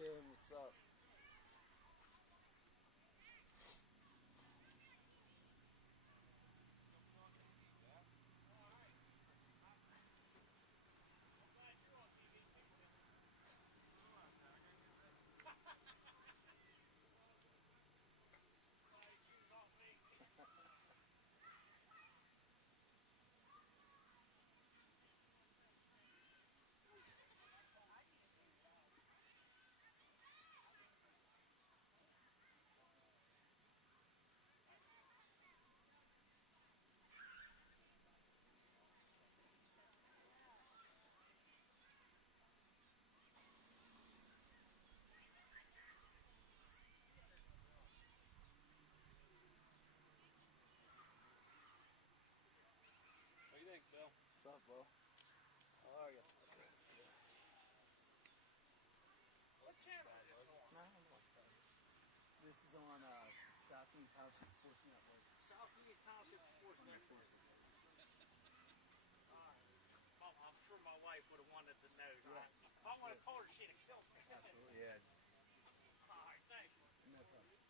Tim, what's up? What do you think, Bill? What's up, bro? How are you? What channel is this on? No, this is on South Lee Township Sports Network. South Lee Township Sports Network. I'm sure my wife would have wanted to know. Yeah. If I would have told her, she'd have killed me. Absolutely, yeah. All right, thanks. No problem.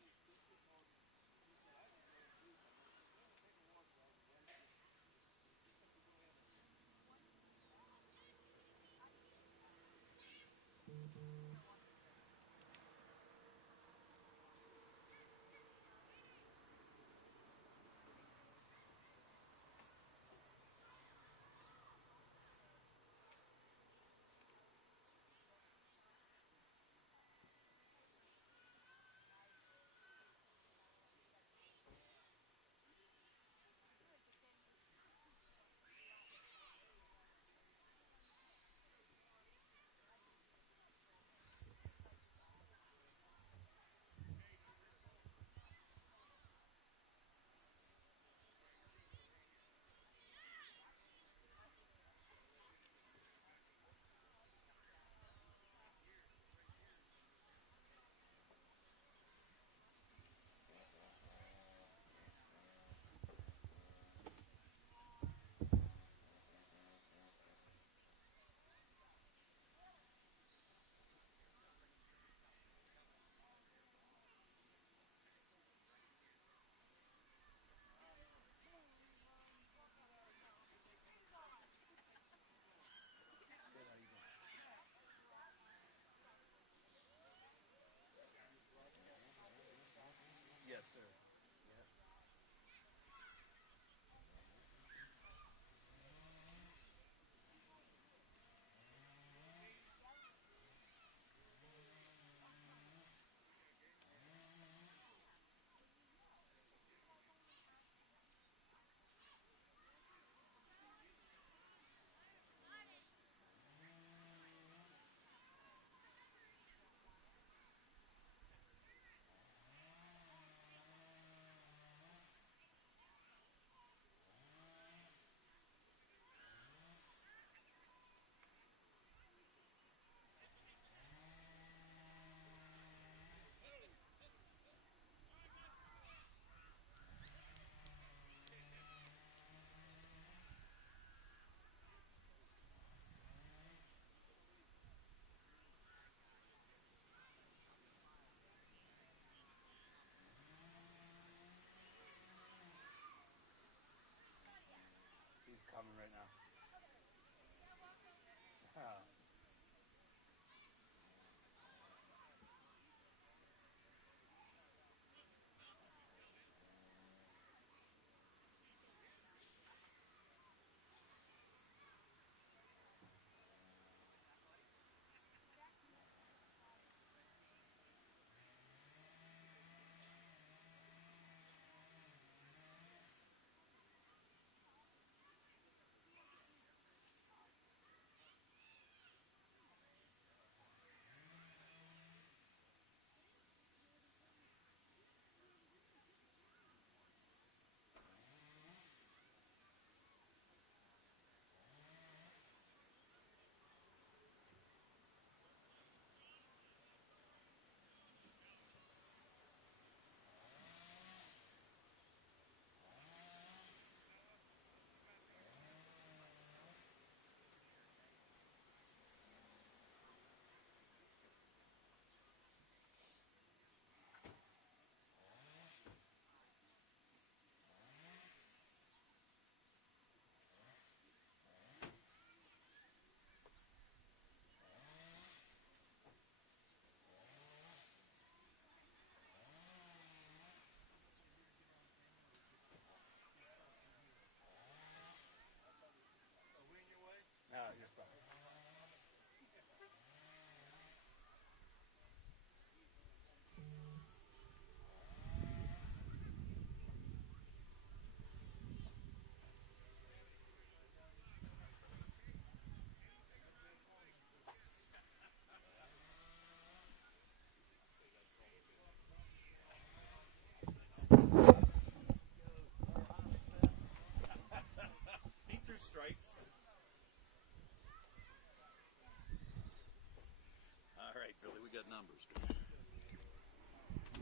got numbers.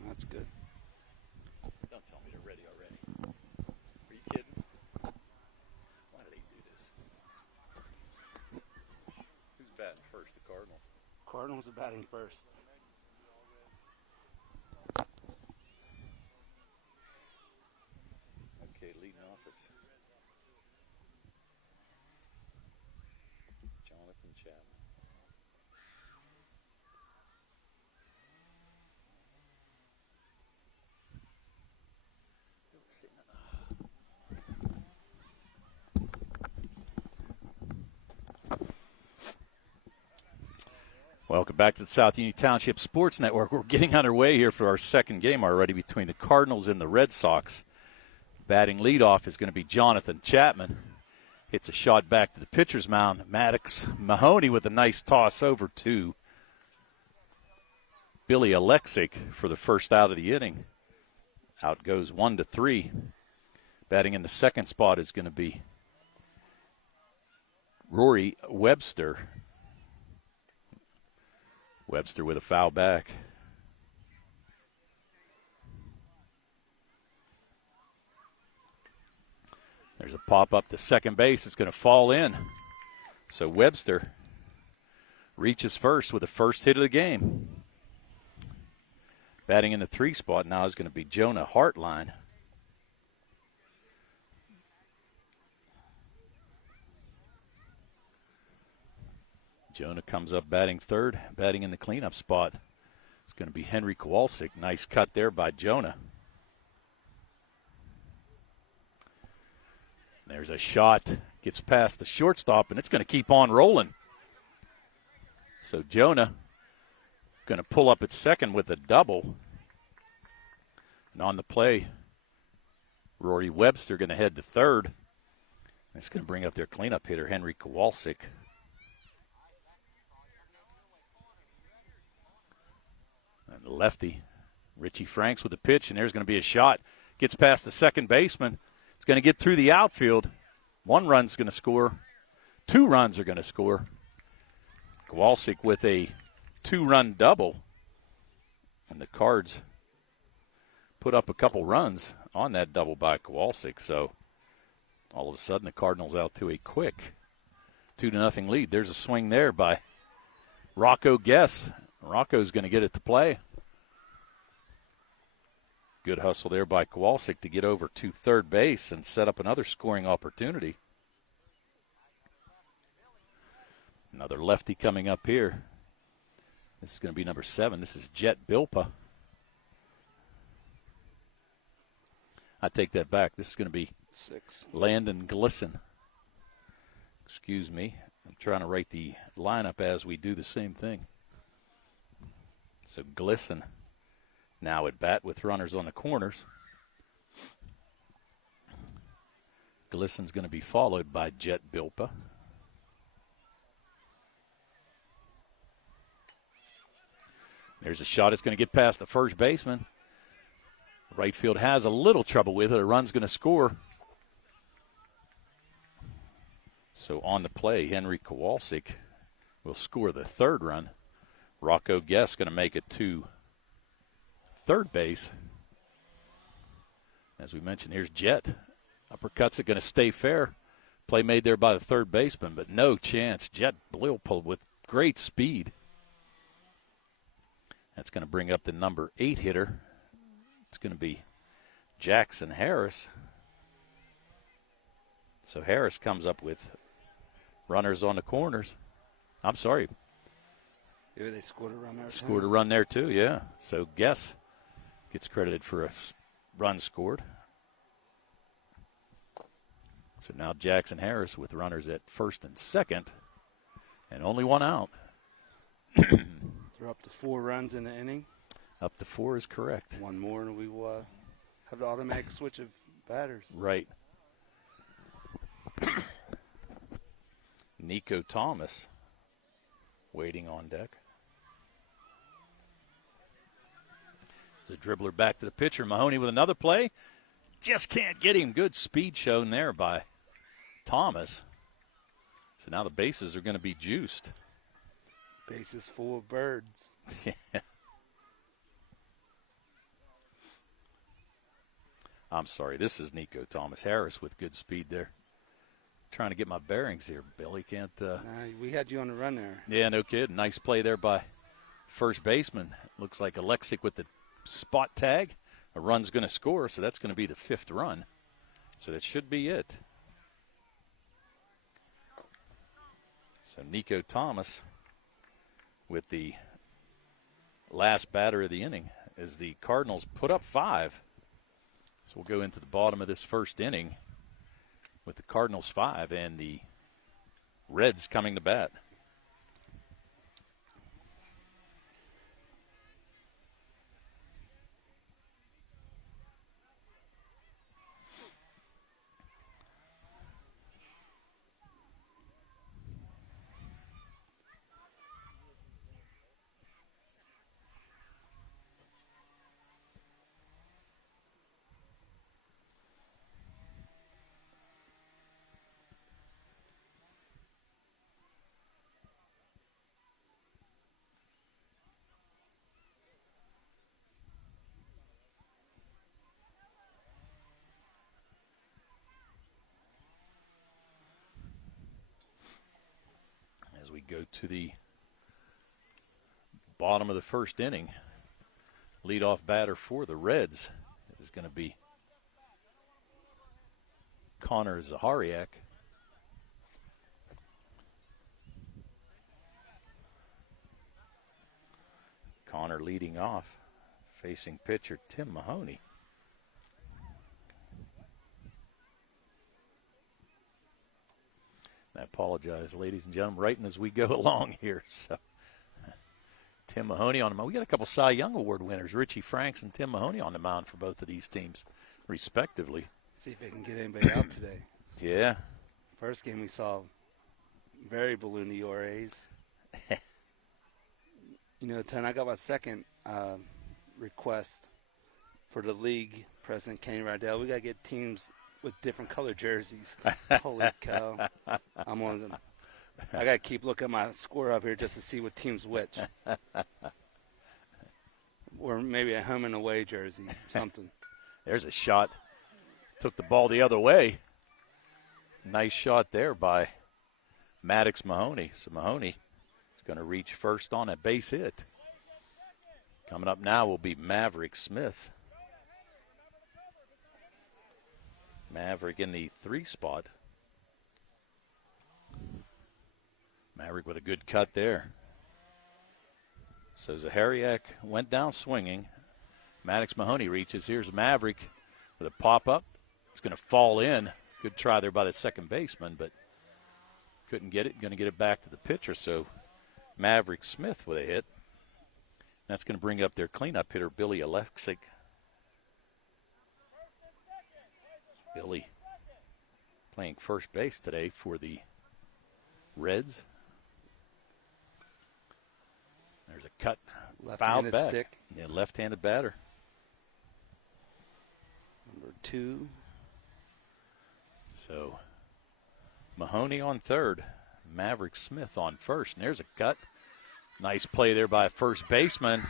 That's good. Don't tell me they're ready already. Are you kidding? Why do they do this? Who's batting first? The Cardinals. Cardinals are batting first. Okay, leading off is Jonathan Chapman. Welcome back to the South Union Township Sports Network. We're getting underway here for our second game already between the Cardinals and the Red Sox. Batting leadoff is going to be Jonathan Chapman. Hits a shot back to the pitcher's mound. Maddox Mahoney with a nice toss over to Billy Alexic for the first out of the inning. Out goes 1-3. Batting in the second spot is going to be Rory Webster. Webster with a foul back. There's a pop up to second base. It's going to fall in. So Webster reaches first with the first hit of the game. Batting in the 3 spot now is going to be Jonah Hartline. Jonah comes up batting third. Batting in the cleanup spot, it's going to be Henry Kowalczyk. Nice cut there by Jonah. There's a shot. Gets past the shortstop, and it's going to keep on rolling. So Jonah going to pull up at second with a double. And on the play, Rory Webster going to head to third. It's going to bring up their cleanup hitter, Henry Kowalczyk. And the lefty, Richie Franks with the pitch, and there's going to be a shot. Gets past the second baseman. It's going to get through the outfield. 1 run's going to score. 2 runs are going to score. Kowalczyk with a 2-run double. And the Cards put up a couple runs on that double by Kowalczyk. So all of a sudden the Cardinals out to a quick 2-0 lead. There's a swing there by Rocco Guess. Rocco's going to get it to play. Good hustle there by Kowalczyk to get over to third base and set up another scoring opportunity. Another lefty coming up here. This is going to be number 7. This is Jet Bilpa. I take that back. This is going to be 6. Landon Glisson. Excuse me. I'm trying to write the lineup as we do the same thing. So Glisson now at bat with runners on the corners. Glisson's going to be followed by Jet Bilpa. There's a shot. It's going to get past the first baseman. Right field has a little trouble with it. A run's going to score. So on the play, Henry Kowalczyk will score the 3rd run. Rocco Guess going to make it to third base. As we mentioned, here's Jet. Uppercuts are going to stay fair. Play made there by the third baseman, but no chance. Jet Bilpa with great speed. That's going to bring up the number 8 hitter. It's going to be Jackson Harris. So Harris comes up with runners on the corners. I'm sorry. Yeah, they scored a run there. Scored a run there too, yeah. So Guess gets credited for a run scored. So now Jackson Harris with runners at first and second, and only 1 out. They're up to 4 runs in the inning. Up to 4 is correct. 1 more, and we will have the automatic switch of batters. Right. Nico Thomas waiting on deck. There's a dribbler back to the pitcher. Mahoney with another play. Just can't get him. Good speed shown there by Thomas. So now the bases are going to be juiced. Base is full of birds. I'm sorry. This is Nico Thomas Harris with good speed there. Trying to get my bearings here, Billy. Can't. We had you on the run there. Yeah, no kid. Nice play there by first baseman. Looks like Alexic with the spot tag. A run's going to score, so that's going to be the 5th run. So that should be it. So Nico Thomas with the last batter of the inning as the Cardinals put up 5. So we'll go into the bottom of this first inning with the Cardinals 5 and the Reds coming to bat. As we go to the bottom of the first inning, leadoff batter for the Reds is going to be Connor Zahariak. Connor leading off, facing pitcher Tim Mahoney. I apologize, ladies and gentlemen, writing as we go along here. So, Tim Mahoney on the mound. We got a couple Cy Young Award winners, Richie Franks and Tim Mahoney, on the mound for both of these teams, respectively. See if they can get anybody out today. Yeah. First game we saw very balloony ERAs. I got my second request for the league president, Kenny Rydell. We got to get teams with different color jerseys. Holy cow. I got to keep looking at my score up here just to see what team's which. Or maybe a home and away jersey, something. There's a shot. Took the ball the other way. Nice shot there by Maddox Mahoney. So Mahoney is going to reach first on a base hit. Coming up now will be Maverick Smith. Maverick in the 3 spot. Maverick with a good cut there. So Zahariak went down swinging. Maddox Mahoney reaches. Here's Maverick with a pop-up. It's going to fall in. Good try there by the second baseman, but couldn't get it. Going to get it back to the pitcher. So Maverick Smith with a hit. That's going to bring up their cleanup hitter, Billy Alexic. Billy playing first base today for the Reds. There's a cut, fouled back. Stick. Yeah, left-handed batter. Number 2. So Mahoney on third, Maverick Smith on first. And there's a cut. Nice play there by first baseman.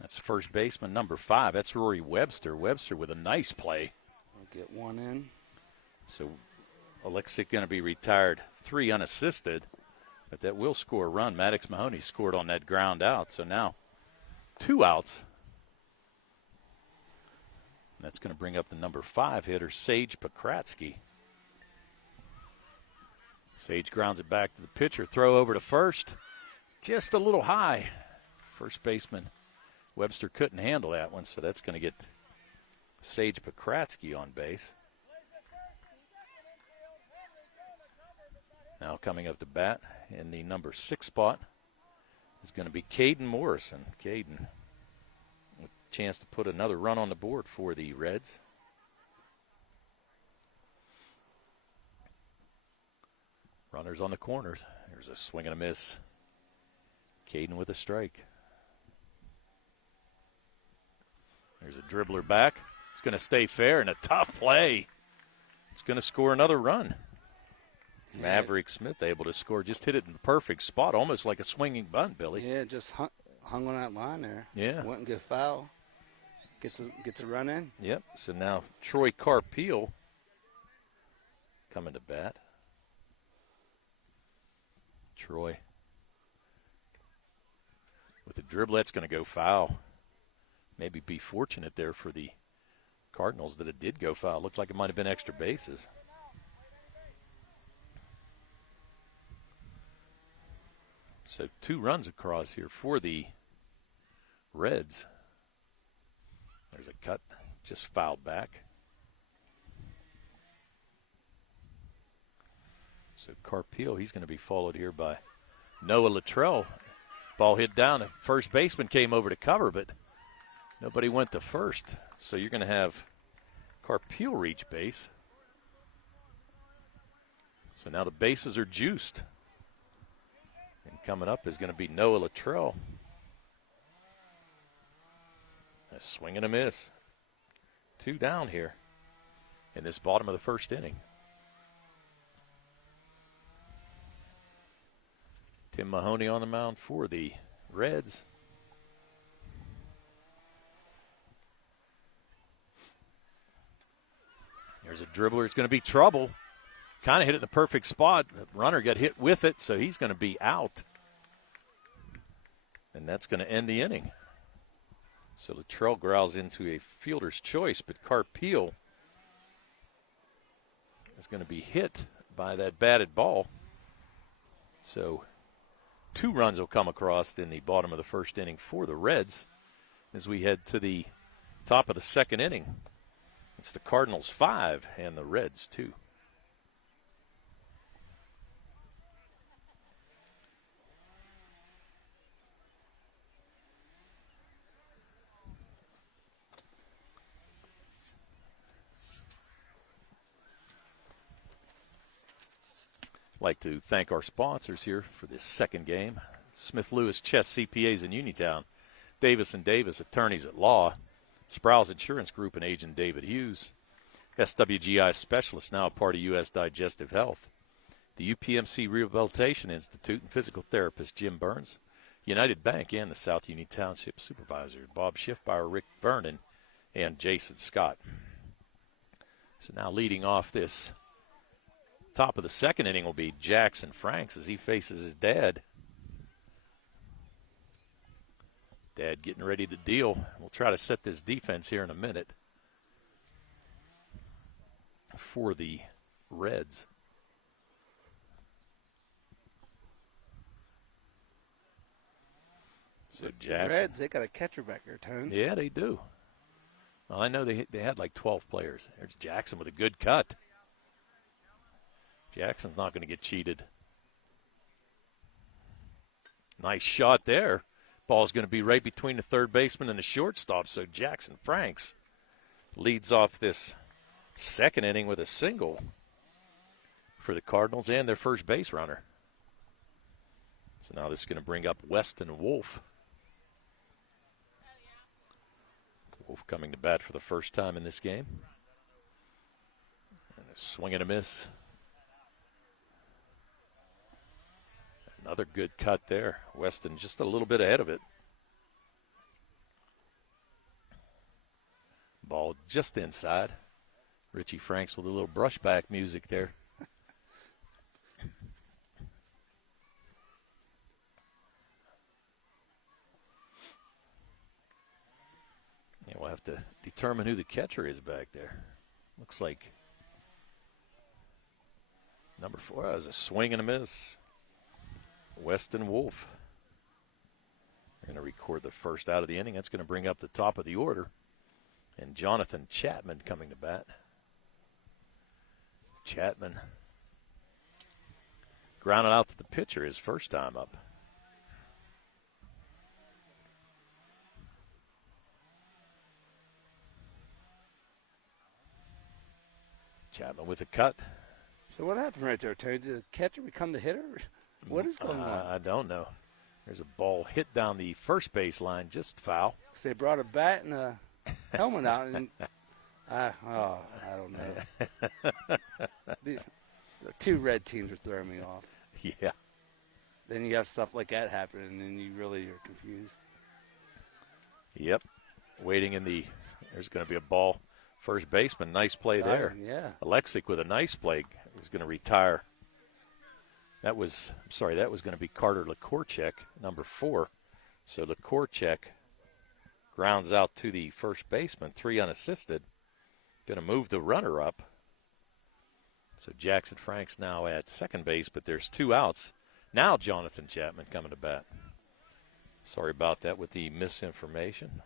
That's first baseman number 5. That's Rory Webster. Webster with a nice play. We'll get one in. So Alexic going to be retired 3 unassisted, but that will score a run. Maddox Mahoney scored on that ground out. So now 2 outs. That's going to bring up the number 5 hitter, Sage Pokratsky. Sage grounds it back to the pitcher. Throw over to first. Just a little high. First baseman Webster couldn't handle that one, so that's going to get Sage Pokratsky on base. Now coming up to bat in the number 6 spot is going to be Caden Morrison. Caden with a chance to put another run on the board for the Reds. Runners on the corners. There's a swing and a miss. Caden with a strike. There's a dribbler back. It's going to stay fair and a tough play. It's going to score another run. Maverick Smith able to score. Just hit it in the perfect spot, almost like a swinging bunt, Billy. Yeah, just hung on that line there. Yeah. Wouldn't get foul. Gets a run in. Yep. So now Troy Carpeel coming to bat. Troy with the dribble, that's going to go foul. Maybe be fortunate there for the Cardinals that it did go foul. Looked like it might have been extra bases. So 2 runs across here for the Reds. There's a cut, just fouled back. So Carpeel, he's going to be followed here by Noah Luttrell. Ball hit down. The first baseman came over to cover, but nobody went to first. So you're going to have Carpeel reach base. So now the bases are juiced. And coming up is going to be Noah Luttrell. A swing and a miss. 2 down here in this bottom of the first inning. Tim Mahoney on the mound for the Reds. There's a dribbler. It's going to be trouble. Kind of hit it in the perfect spot. The runner got hit with it, so he's going to be out. And that's going to end the inning. So Luttrell growls into a fielder's choice, but Carpeel is going to be hit by that batted ball. So 2 runs will come across in the bottom of the first inning for the Reds as we head to the top of the second inning. It's the Cardinals 5 and the Reds 2. Like to thank our sponsors here for this second game. Smith Lewis Chess CPAs in Uniontown, Davis & Davis Attorneys at Law, Sproul's Insurance Group and agent David Hughes, SWGI Specialist, now a part of U.S. Digestive Health, the UPMC Rehabilitation Institute and physical therapist Jim Burns, United Bank, and the South Union Township Supervisor Bob Schiffbauer, Rick Vernon, and Jason Scott. So now leading off this top of the second inning will be Jackson Franks as he faces his dad. Dad getting ready to deal. We'll try to set this defense here in a minute for the Reds. So Jackson. Reds, they got a catcher back there, Tone. Yeah, they do. Well, I know they had like 12 players. There's Jackson with a good cut. Jackson's not going to get cheated. Nice shot there. Ball's going to be right between the third baseman and the shortstop, so Jackson Franks leads off this second inning with a single for the Cardinals and their first base runner. So now this is going to bring up Weston Wolf. Wolf coming to bat for the first time in this game. And a swing and a miss. Another good cut there. Weston just a little bit ahead of it. Ball just inside. Richie Franks with a little brushback music there. Yeah, we'll have to determine who the catcher is back there. Looks like number 4. That was a swing and a miss. Weston Wolf. We're going to record the first out of the inning. That's going to bring up the top of the order. And Jonathan Chapman coming to bat. Chapman grounded out to the pitcher his first time up. Chapman with a cut. So what happened right there, Terry? Did the catcher become the hitter? What is going on? I don't know. There's a ball hit down the first base line, just foul. So they brought a bat and a helmet out, and I don't know. The two red teams are throwing me off. Yeah. Then you have stuff like that happen, and then you really are confused. Yep. Waiting in the – there's going to be a ball. First baseman, nice play there. Yeah. Alexic with a nice play is going to retire. That was going to be Carter Lekorchek, number 4. So Lekorchek grounds out to the first baseman, 3 unassisted. Going to move the runner up. So Jackson Franks now at second base, but there's 2 outs. Now Jonathan Chapman coming to bat. Sorry about that with the misinformation.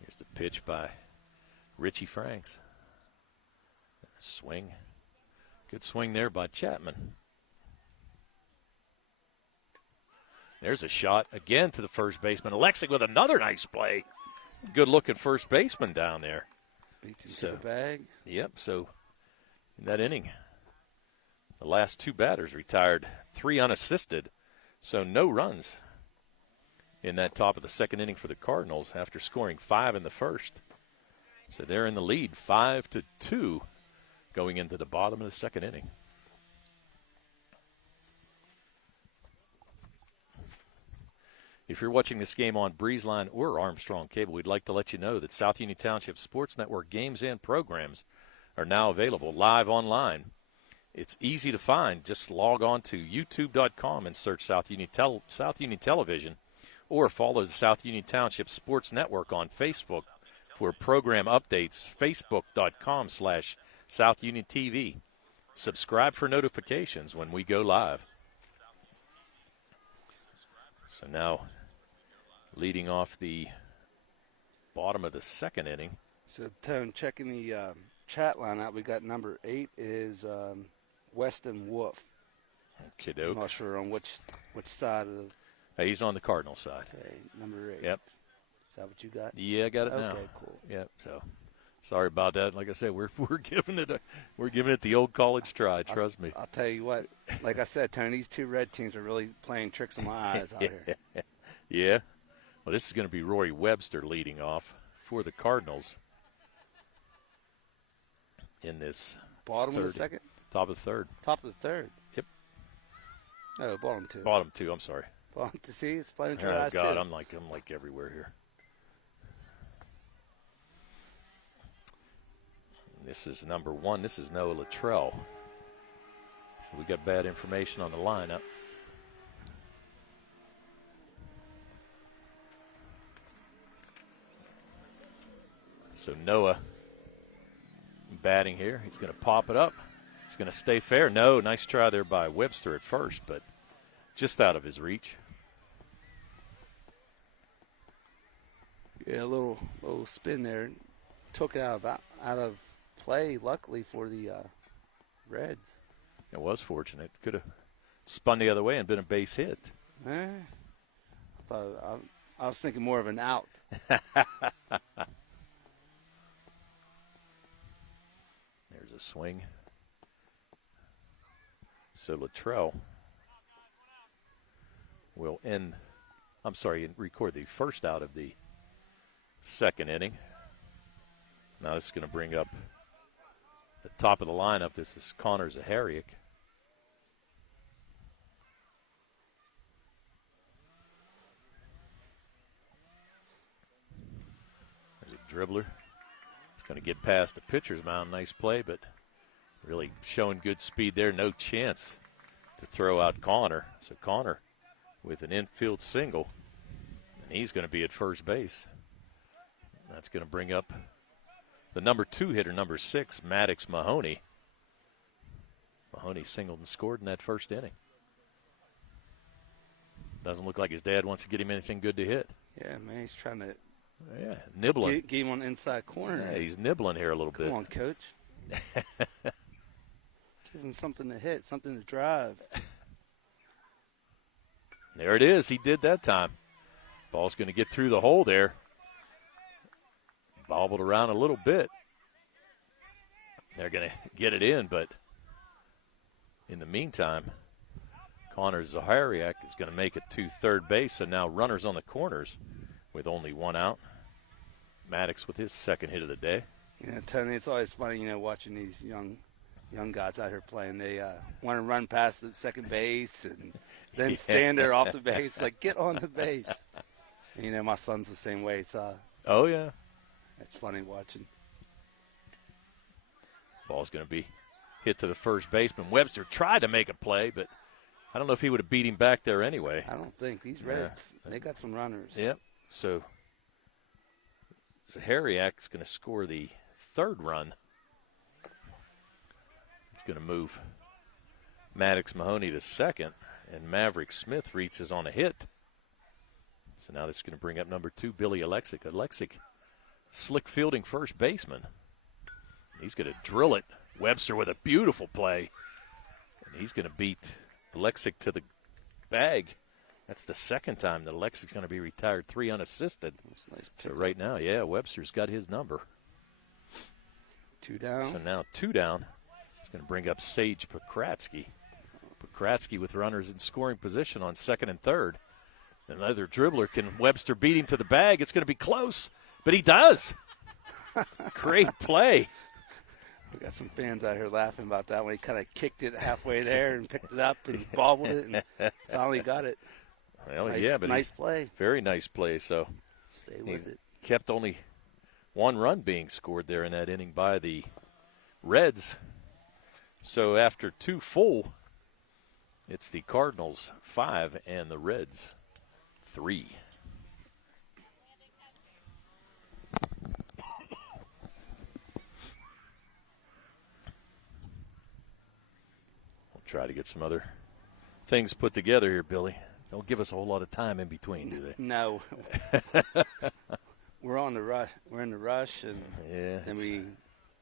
Here's the pitch by Richie Franks. Swing. Good swing there by Chapman. There's a shot again to the first baseman. Alexic with another nice play. Good looking first baseman down there. Beats him to the bag. Yep, so in that inning, the last 2 batters retired, 3 unassisted, so no runs in that top of the second inning for the Cardinals after scoring 5 in the first. So they're in the lead, 5-2, going into the bottom of the second inning. If you're watching this game on BreezeLine or Armstrong Cable, we'd like to let you know that South Union Township Sports Network games and programs are now available live online. It's easy to find. Just log on to youtube.com and search South Union Television, or follow the South Union Township Sports Network on Facebook for program updates, facebook.com/South Union TV. Subscribe for notifications when we go live. So now, leading off the bottom of the second inning. So, Tone, checking the chat line out, we got number 8 is Weston Wolf. Kiddo. I'm not sure on which side of the. He's on the Cardinals side. Okay, number 8. Yep. Is that what you got? Yeah, I got it now. Okay, cool. Yep. So, sorry about that. Like I said, we're giving it the old college try. Trust me. I'll tell you what. Like I said, Tony, these 2 red teams are really playing tricks on my eyes out here. Yeah. Well, this is going to be Rory Webster leading off for the Cardinals in this Bottom of the second. Top of the third. Top of the third. Yep. Oh, bottom 2. Bottom 2. I'm sorry. Bottom to see it's playing to Oh eyes God, too. I'm like everywhere here. This is number 1. This is Noah Luttrell. So we got bad information on the lineup. So Noah batting here. He's going to pop it up. He's going to stay fair. No, nice try there by Webster at first, but just out of his reach. Yeah, a little spin there. Took it out of play, luckily for the Reds. It was fortunate. Could have spun the other way and been a base hit. I was thinking more of an out. There's a swing. So Luttrell will record the first out of the second inning. Now this is going to bring up the top of the lineup. This is Connor Zahariak. There's a dribbler. It's going to get past the pitcher's mound. Nice play, but really showing good speed there. No chance to throw out Connor. So Connor with an infield single, and he's going to be at first base. That's going to bring up the number 2 hitter, number 6, Maddox Mahoney. Mahoney singled and scored in that first inning. Doesn't look like his dad wants to get him anything good to hit. Yeah, man, he's trying to nibbling. get him on the inside corner. Yeah, he's nibbling here a little bit. Come on, Coach. Give him something to hit, something to drive. There it is. He did that time. Ball's going to get through the hole there. Bobbled around a little bit. They're going to get it in, but in the meantime, Connor Zahariak is going to make it to third base, and now runners on the corners with only one out. Maddox with his second hit of the day. Yeah, Tony, it's always funny, watching these young guys out here playing. They want to run past the second base and then stand there off the base, like, get on the base. And, my son's the same way, so Oh, yeah. it's funny watching. Ball's going to be hit to the first baseman. Webster tried to make a play, but I don't know if he would have beat him back there anyway. I don't think. These Reds, they got some runners. Yep. So Zahariak's going to score the third run. It's going to move Maddox Mahoney to second, and Maverick Smith reaches on a hit. So now this is going to bring up number 2, Billy Alexic. Alexic, slick fielding first baseman. He's going to drill it. Webster with a beautiful play. And he's going to beat Alexic to the bag. That's the second time that Alexic's going to be retired 3 unassisted. That's nice. So right now, yeah, Webster's got his number. 2 down. So now 2 down. It's going to bring up Sage Pokratsky. Pokratsky with runners in scoring position on second and third. Another dribbler. Can Webster beat him to the bag? It's going to be close, but he does. Great play. We got some fans out here laughing about that one. He kind of kicked it halfway there and picked it up and bobbled it and finally got it. Well, Nice, yeah, but nice play. very nice play. So Stay with it. kept only 1 run being scored there in that inning by the Reds. So after 2 full, it's the Cardinals 5 and the Reds 3. We'll try to get some other things put together here, Billy. Don't give us a whole lot of time in between today. No. We're on the rush. We're in the rush, and Yeah, then we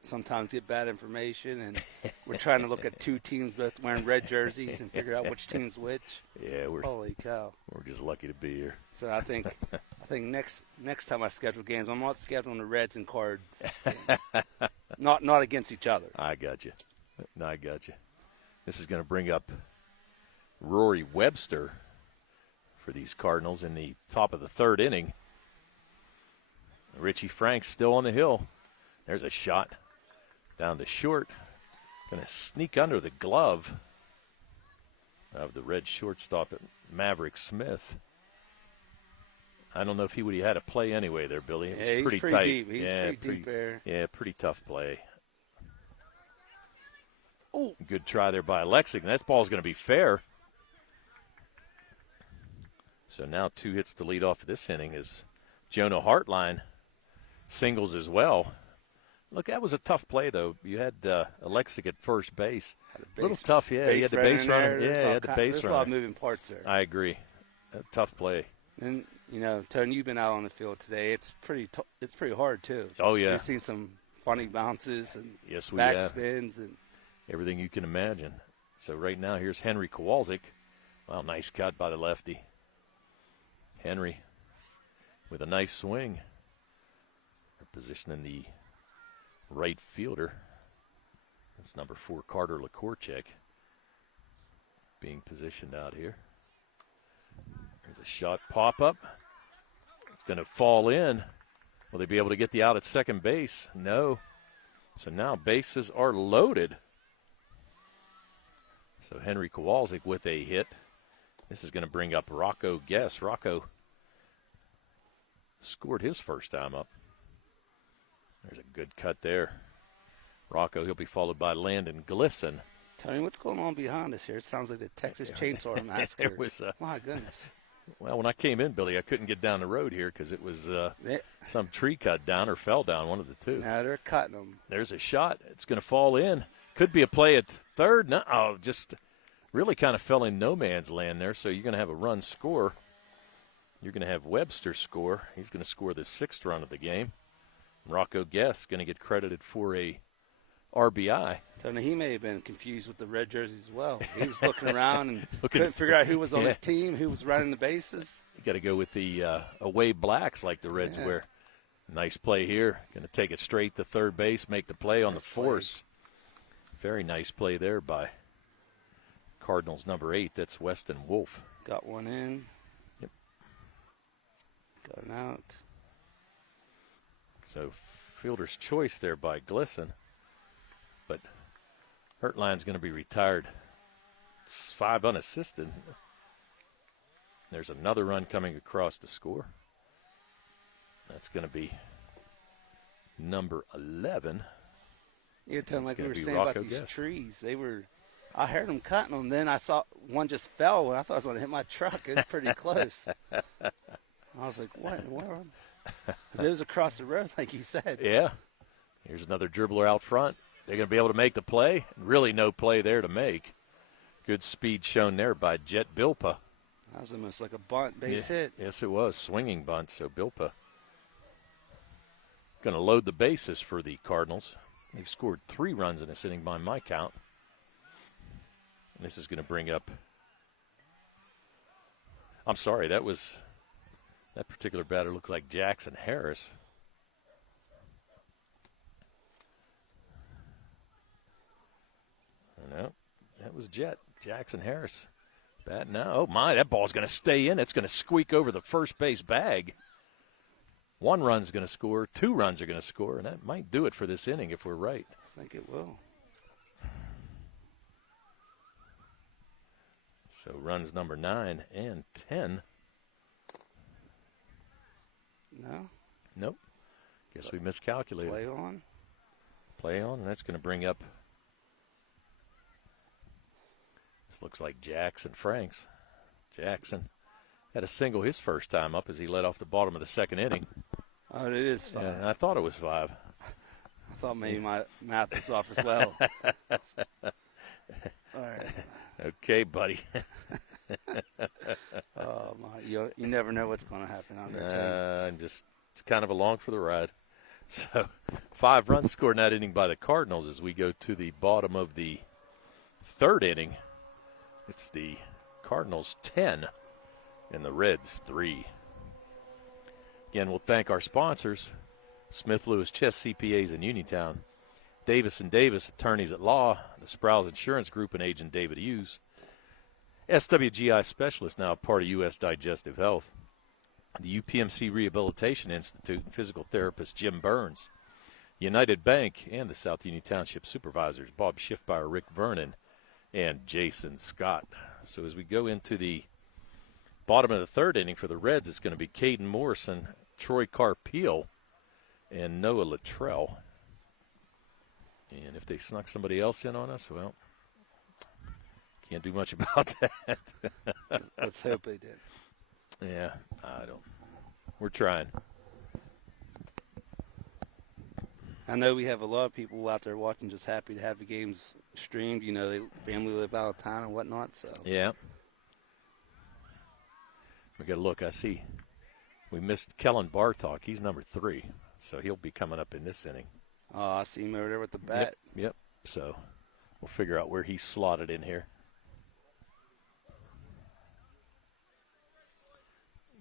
sometimes get bad information, and we're trying to look at 2 teams both wearing red jerseys and figure out which team's which. yeah, we're Holy cow! just lucky to be here. So I think next time I schedule games, I'm not scheduling the Reds and Cards games. not against each other. I got you. This is going to bring up Rory Webster for these Cardinals in the top of the 3rd inning. Richie Frank's still on the hill. There's a shot down to short. Going to sneak under the glove of the Red shortstop, Maverick Smith. I don't know if he would have had a play anyway there, Billy. It was Yeah, he's pretty pretty tight. deep. He's pretty deep there. Yeah, pretty tough play. Oh, Good try there by Alexic, and that ball's going to be fair. So now 2 hits to lead off of this inning as Jonah Hartline singles as well. Look, that was a tough play, though. You had Alexic at first base. A little tough, yeah. He had the base runner. Yeah, he had the base runner. There's a lot of moving parts there. I agree. A tough play. And, Tony, you've been out on the field today. It's pretty hard, too. Oh, yeah. You've seen some funny bounces and Yes, we have. backspins. And Everything you can imagine. So right now, here's Henry Kowalczyk. Wow, nice cut by the lefty. Henry with a nice swing. Positioning the right fielder. That's number 4, Carter Lakorchek, being positioned out here. There's a shot pop up. It's going to fall in. Will they be able to get the out at second base? No. So now bases are loaded. So Henry Kowalczyk with a hit. This is going to bring up Rocco Guess. Rocco scored his first time up. There's a good cut there. Rocco, he'll be followed by Landon Glisson. Tony, what's going on behind us here? It sounds like the Texas Chainsaw Massacre. It was, my goodness. Well, when I came in, Billy, I couldn't get down the road here because it was some tree cut down or fell down, one of the two. Now they're cutting them. There's a shot. It's going to fall in. Could be a play at third. No, just really kind of fell in no man's land there. So you're going to have a run score. You're going to have Webster score. He's going to score the 6th run of the game. Rocco Guess going to get credited for a RBI. Tony, he may have been confused with the red jerseys as well. He was looking around and couldn't figure out who was on his team, who was running the bases. You got to go with the away blacks like the Reds wear. Nice play here. Going to take it straight to third base, make the play on the force. Very nice play there by Cardinals number 8. That's Weston Wolf. Got one in. Yep. Got an out. So fielder's choice there by Glisson. But Hurtline's going to be retired. It's 5 unassisted. There's another run coming across to score. That's going to be number 11. Yeah, tell them It's like we gonna were be saying Rocco about these Guest. trees. I heard them cutting them. Then I saw one just fell. And I thought it was going to hit my truck. It was pretty close. I was like, what in the world? 'Cause it was across the road, like you said. Yeah. Here's another dribbler out front. They're going to be able to make the play. Really no play there to make. Good speed shown there by Jet Bilpa. That was almost like a bunt base hit. Yes, it was. Swinging bunt. So Bilpa going to load the bases for the Cardinals. They've scored 3 runs in this inning by my count. And this is going to bring up. I'm sorry, that particular batter looked like Jackson Harris. No, that was Jackson Harris. Bat now. Oh, my, that ball's going to stay in. It's going to squeak over the first base bag. 1 run's going to score. 2 runs are going to score, and that might do it for this inning if we're right. I think it will. So runs number 9 and 10. No? Nope. Guess we miscalculated. Play on. And that's going to bring up. This looks like Jackson Franks. Jackson had a single his first time up as he led off the bottom of the 2nd inning. Oh, it is 5. Yeah, I thought it was 5. I thought maybe my math was off as well. All right. Okay, buddy. Oh, my. You never know what's going to happen on your team. It's kind of along for the ride. So 5 runs scored in that inning by the Cardinals as we go to the bottom of the 3rd inning. It's the Cardinals 10 and the Reds 3. Again, we'll thank our sponsors, Smith Lewis Chess CPAs in Uniontown, Davis & Davis Attorneys at Law, the Sprouse Insurance Group and Agent David Hughes, SWGI Specialist, now a part of U.S. Digestive Health, the UPMC Rehabilitation Institute and physical therapist Jim Burns, United Bank, and the South Union Township Supervisors, Bob Schiffbauer, Rick Vernon, and Jason Scott. So as we go into the bottom of the 3rd inning for the Reds, it's going to be Caden Morrison, Troy Carpeel, and Noah Luttrell. And if they snuck somebody else in on us, well, can't do much about that. Let's hope they did. Yeah, we're trying. I know we have a lot of people out there watching, just happy to have the games streamed. You know, family live out of town and whatnot. So Yeah. We got to look. I see we missed Kellen Bartok. He's number 3, so he'll be coming up in this inning. Oh, I see him over there with the bat. Yep. So we'll figure out where he's slotted in here.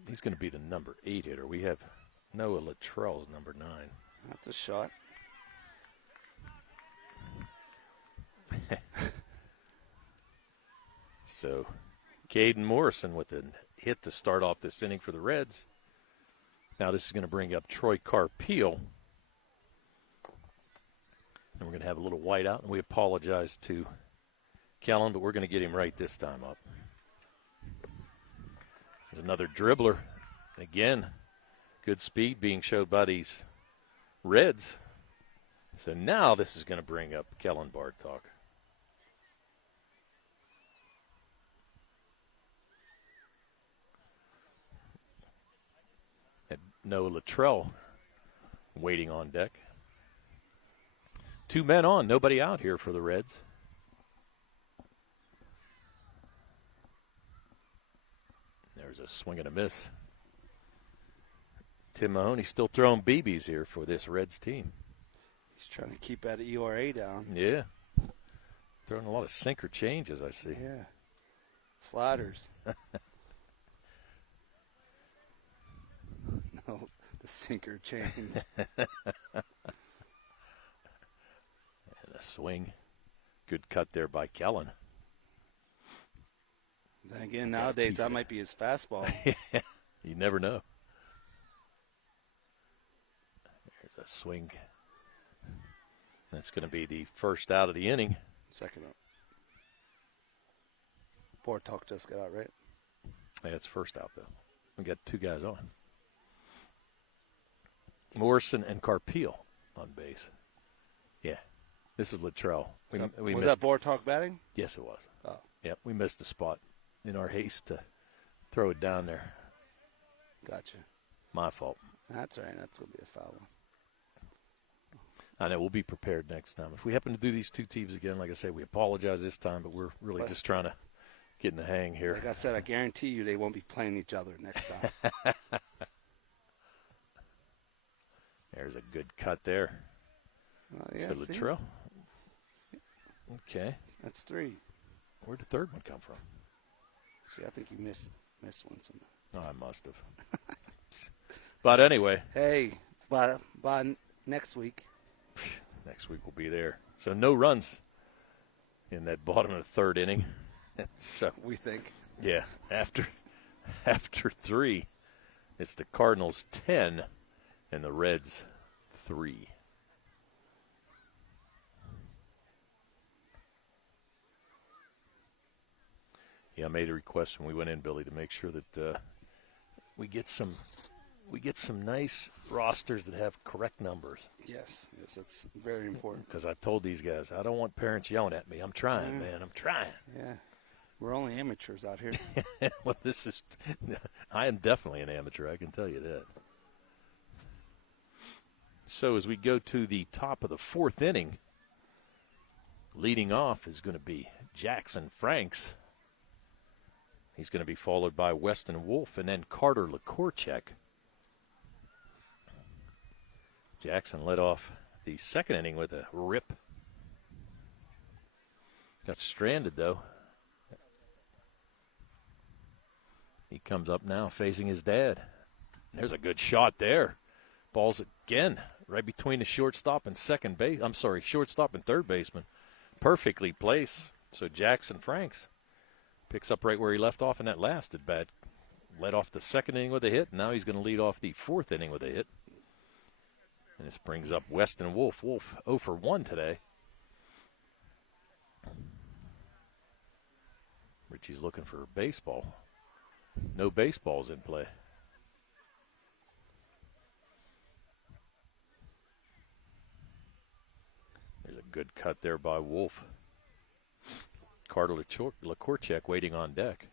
He's going to be the number 8 hitter. We have Noah Luttrell's number 9. That's a shot. So Caden Morrison with a hit to start off this inning for the Reds. Now this is going to bring up Troy Carpeel. And we're going to have a little white out, and we apologize to Kellen, but we're going to get him right this time up. There's another dribbler. Again, good speed being showed by these Reds. So now this is going to bring up Kellen Bartok. And Noah Luttrell waiting on deck. 2 men on, nobody out here for the Reds. There's a swing and a miss. Tim Mahoney's still throwing BBs here for this Reds team. He's trying to keep that ERA down. Yeah. Throwing a lot of sinker changes, I see. Yeah. Sliders. No, the sinker change. And a swing. Good cut there by Kellen. Then again, nowadays that might be his fastball. You never know. There's a swing. That's going to be the first out of the inning. Second up. Bortalk just got out, right? Yeah, it's first out, though. We got two guys on. Morrison and Carpeel on base. Yeah. This is Luttrell. Was that Bortalk batting? Yes, it was. Oh. Yep, we missed a spot in our haste to throw it down there. Gotcha. My fault. That's all right. That's going to be a foul one. I know. We'll be prepared next time. If we happen to do these two teams again, like I say, we apologize this time, but we're really just trying to get in the hang here. Like I said, I guarantee you they won't be playing each other next time. There's a good cut there. Yeah, so Luttrell. Okay. That's 3. Where'd the third one come from? See, I think you missed one somewhere. Oh, I must have. But anyway. Hey, by next week. Next week we'll be there. So no runs in that bottom of the third inning. So we think. Yeah. After 3, it's the Cardinals 10 and the Reds 3. Yeah, I made a request when we went in, Billy, to make sure that we get some nice rosters that have correct numbers. Yes, that's very important. Because I told these guys, I don't want parents yelling at me. I'm trying, man. I'm trying. Yeah, we're only amateurs out here. Well, I am definitely an amateur, I can tell you that. So as we go to the top of the 4th inning, leading off is going to be Jackson Franks. He's going to be followed by Weston Wolf and then Carter LaCourcheck. Jackson led off the 2nd inning with a rip. Got stranded, though. He comes up now facing his dad. There's a good shot there. Ball's again right between the shortstop and shortstop and third baseman. Perfectly placed. So Jackson Franks picks up right where he left off in that last at bat. Led off the 2nd inning with a hit. Now he's going to lead off the 4th inning with a hit. And this brings up Weston Wolf. Wolf 0 for 1 today. Richie's looking for a baseball. No baseballs in play. There's a good cut there by Wolf. Carter LaCourcheck waiting on deck.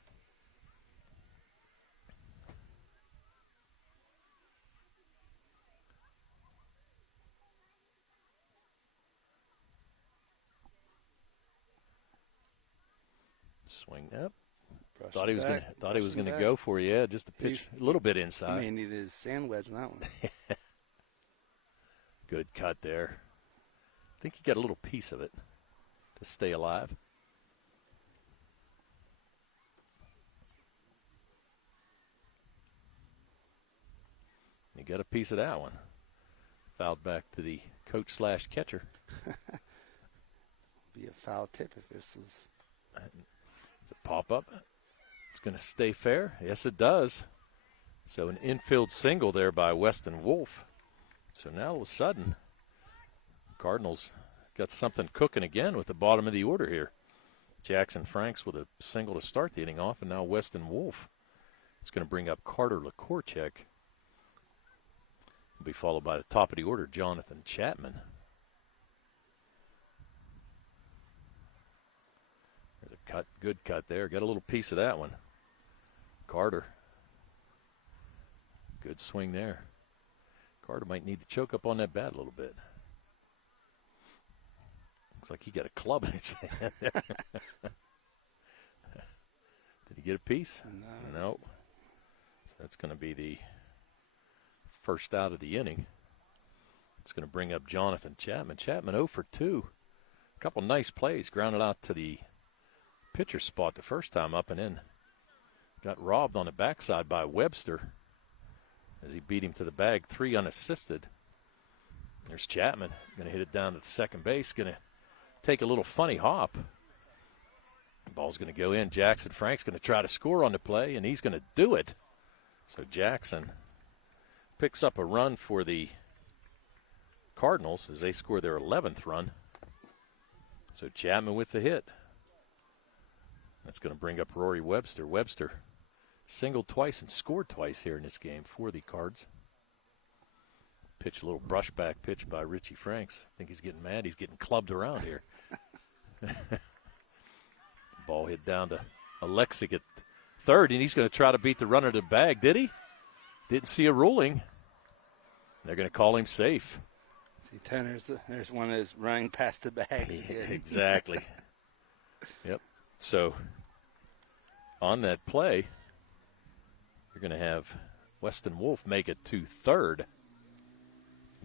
Swing up. Thought he was going to go for you. Yeah, just a pitch a little bit inside. He may need his sand wedge on that one. Good cut there. I think he got a little piece of it to stay alive. He got a piece of that one. Fouled back to the coach/catcher. Be a foul tip if this was. It's a pop-up. It's going to stay fair. Yes, it does. So an infield single there by Weston Wolf. So now all of a sudden, Cardinals got something cooking again with the bottom of the order here. Jackson Franks with a single to start the inning off, and now Weston Wolf is going to bring up Carter LaCourcheck. Will be followed by the top of the order, Jonathan Chapman. There's a cut, good cut there. Got a little piece of that one. Carter. Good swing there. Carter might need to choke up on that bat a little bit. Looks like he got a club in his hand there. Did he get a piece? No. Nope. So that's going to be the first out of the inning. It's going to bring up Jonathan Chapman. Chapman 0 for 2. A couple nice plays. Grounded out to the pitcher spot the first time up and in. Got robbed on the backside by Webster as he beat him to the bag, 3 unassisted. There's Chapman. Going to hit it down to the second base. Going to take a little funny hop. The ball's going to go in. Jackson Frank's going to try to score on the play, and he's going to do it. So Jackson picks up a run for the Cardinals as they score their 11th run. So Chapman with the hit. That's going to bring up Rory Webster. Webster singled twice and scored twice here in this game for the Cards. Pitch, a little brushback pitch by Richie Franks. I think he's getting mad. He's getting clubbed around here. Ball hit down to Alexic at third, and he's going to try to beat the runner to the bag. Did he? Didn't see a ruling. They're going to call him safe. See, Tony, there's one that's running past the bags. Exactly. Yep. So on that play, you're going to have Weston Wolf make it to third.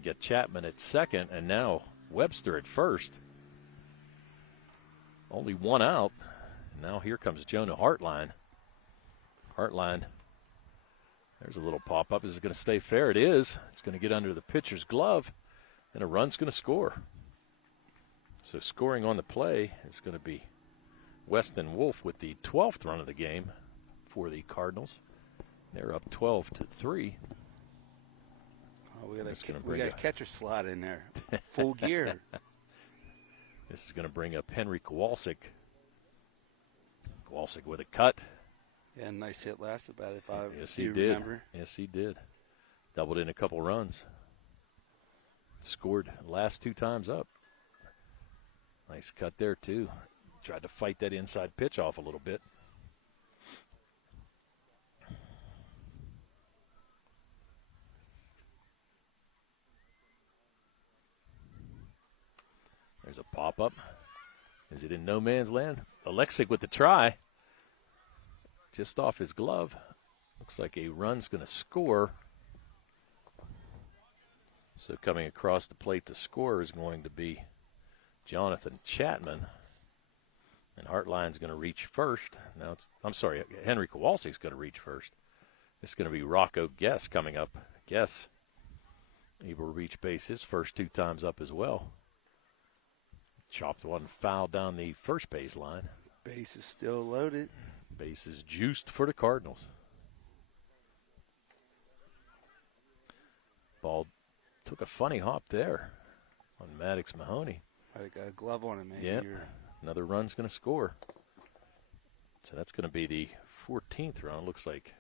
Get Chapman at second, and now Webster at first. Only one out. Now here comes Jonah Hartline. Hartline, there's a little pop-up. Is it going to stay fair? It is. It's going to get under the pitcher's glove, and a run's going to score. So scoring on the play is going to be Weston Wolf with the 12th run of the game for the Cardinals. They're up 12-3. Oh, we got a catcher slot in there. Full gear. This is going to bring up Henry Kowalczyk. Kowalczyk with a cut. Yeah, nice hit last about if I remember. Yes, he did. Doubled in a couple runs. Scored last two times up. Nice cut there, too. Tried to fight that inside pitch off a little bit. There's a pop-up. Is it in no man's land? Alexic with the try. Just off his glove. Looks like a run's going to score. So coming across the plate to score is going to be Jonathan Chapman. And Hartline's going to reach first. Now Henry Kowalczyk's going to reach first. It's going to be Rocco Guess coming up. Guess able to reach base his first two times up as well. Chopped one foul down the first base line. Base is still loaded. Base is juiced for the Cardinals. Ball took a funny hop there on Maddox Mahoney. Might have got a glove on him, maybe. Yep. Another run's going to score. So that's going to be the 14th run. Looks like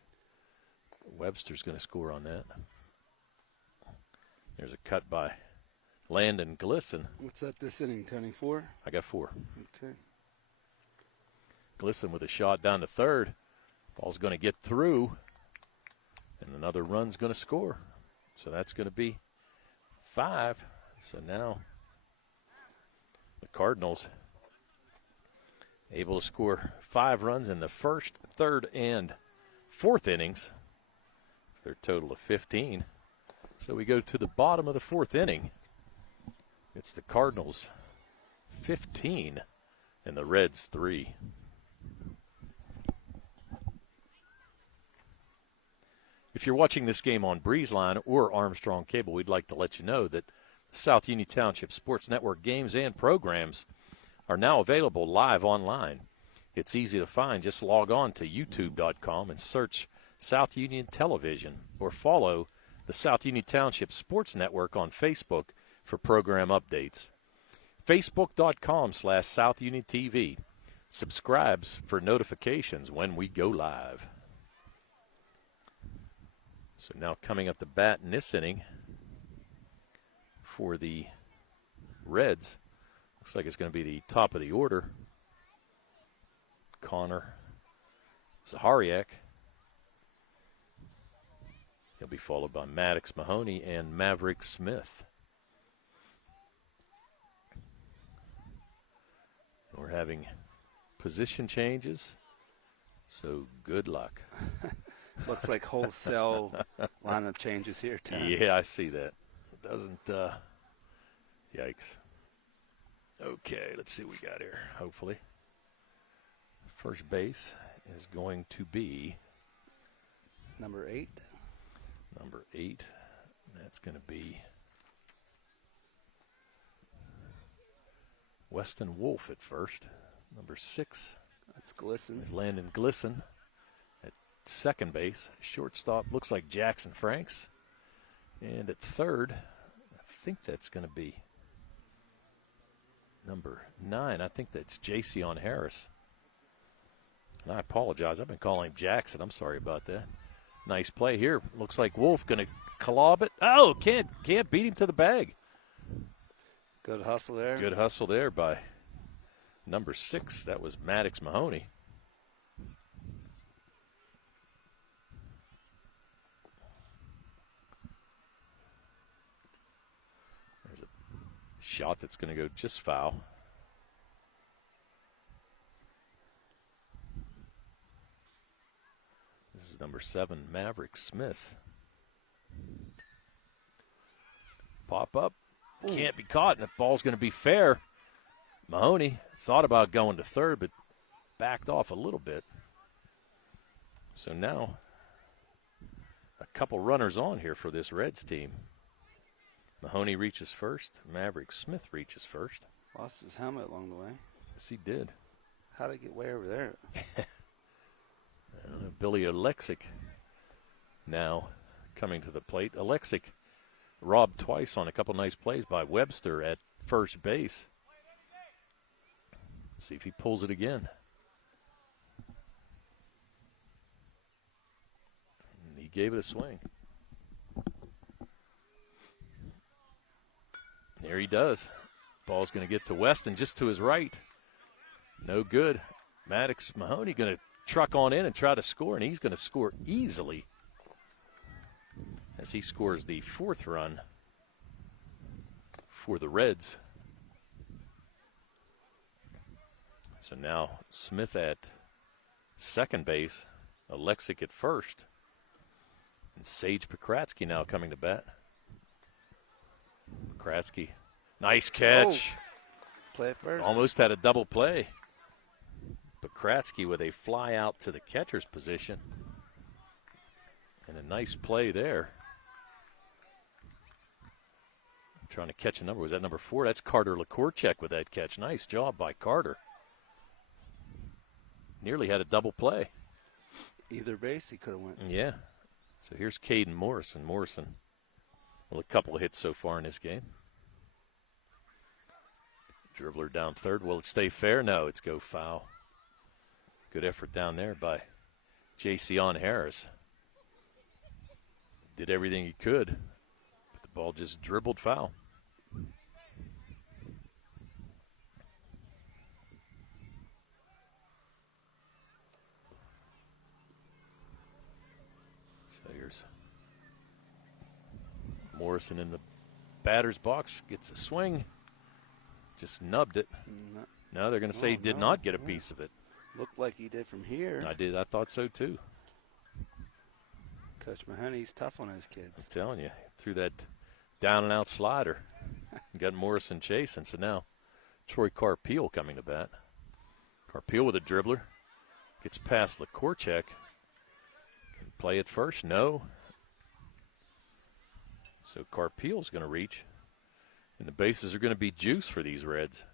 Webster's going to score on that. There's a cut by Landon Glisson. What's that this inning, Tony? 4? I got 4. Okay. Glisson with a shot down to third. Ball's going to get through, and another run's going to score. So that's going to be 5. So now the Cardinals able to score 5 runs in the first, third, and fourth innings. Their total of 15. So we go to the bottom of the fourth inning. It's the Cardinals 15 and the Reds 3. If you're watching this game on BreezeLine or Armstrong Cable, we'd like to let you know that South Union Township Sports Network games and programs are now available live online. It's easy to find. Just log on to youtube.com and search South Union Television or follow the South Union Township Sports Network on Facebook for program updates. Facebook.com/South Union TV. Subscribes for notifications when we go live. So now coming up to bat in this inning for the Reds. Looks like it's going to be the top of the order. Connor Zahariak. He'll be followed by Maddox Mahoney and Maverick Smith. We're having position changes, so good luck. Looks like wholesale lineup changes here, Tom. Yeah, I see that. It doesn't, yikes. Okay, let's see what we got here, hopefully. First base is going to be number 8. Number 8. That's going to be Weston Wolf at first. Number 6. That's Glisson. Is Landon Glisson at second base. Shortstop looks like Jackson Franks. And at third, think that's going to be number 9. I think that's Jason Harris. And I apologize. I've been calling him Jackson. I'm sorry about that. Nice play here. Looks like Wolf going to clob it. Oh, can't beat him to the bag. Good hustle there. Good hustle there by number 6. That was Maddox Mahoney. There's a shot that's going to go just foul. This is number 7, Maverick Smith. Pop up. Can't be caught, and the ball's going to be fair. Mahoney thought about going to third, but backed off a little bit. So now a couple runners on here for this Reds team. Mahoney reaches first. Maverick Smith reaches first. Lost his helmet along the way. Yes, he did. How'd it get way over there? Billy Alexic now coming to the plate. Alexic robbed twice on a couple nice plays by Webster at first base. Let's see if he pulls it again. And he gave it a swing. There he does. Ball's going to get to Weston just to his right. No good. Maddox Mahoney going to truck on in and try to score, and he's going to score easily as he scores the 4th run for the Reds. So now Smith at second base, Alexic at first, and Sage Pokratsky now coming to bat. Pokratsky, nice catch. Oh. Play it first. Almost had a double play. Pokratsky with a fly out to the catcher's position. And a nice play there. Trying to catch a number. Was that number 4? That's Carter Lakorchek with that catch. Nice job by Carter. Nearly had a double play. Either base he could have went. Yeah. So here's Caden Morrison. Morrison, well, a couple of hits so far in this game. Dribbler down third. Will it stay fair? No, it's go foul. Good effort down there by Jason Harris. Did everything he could, but the ball just dribbled foul. So here's Morrison in the batter's box, gets a swing, just nubbed it. Now they're going to say he did not get a piece of it. Looked like he did from here. I thought so too. Coach Mahoney's tough on his kids. I'm telling you, threw that down and out slider. Got Morrison chasing. So now Troy Carpeel coming to bat. Carpeel with a dribbler. Gets past Lakorchek. Can play it first. No. So Carpeel's going to reach. And the bases are going to be juice for these Reds.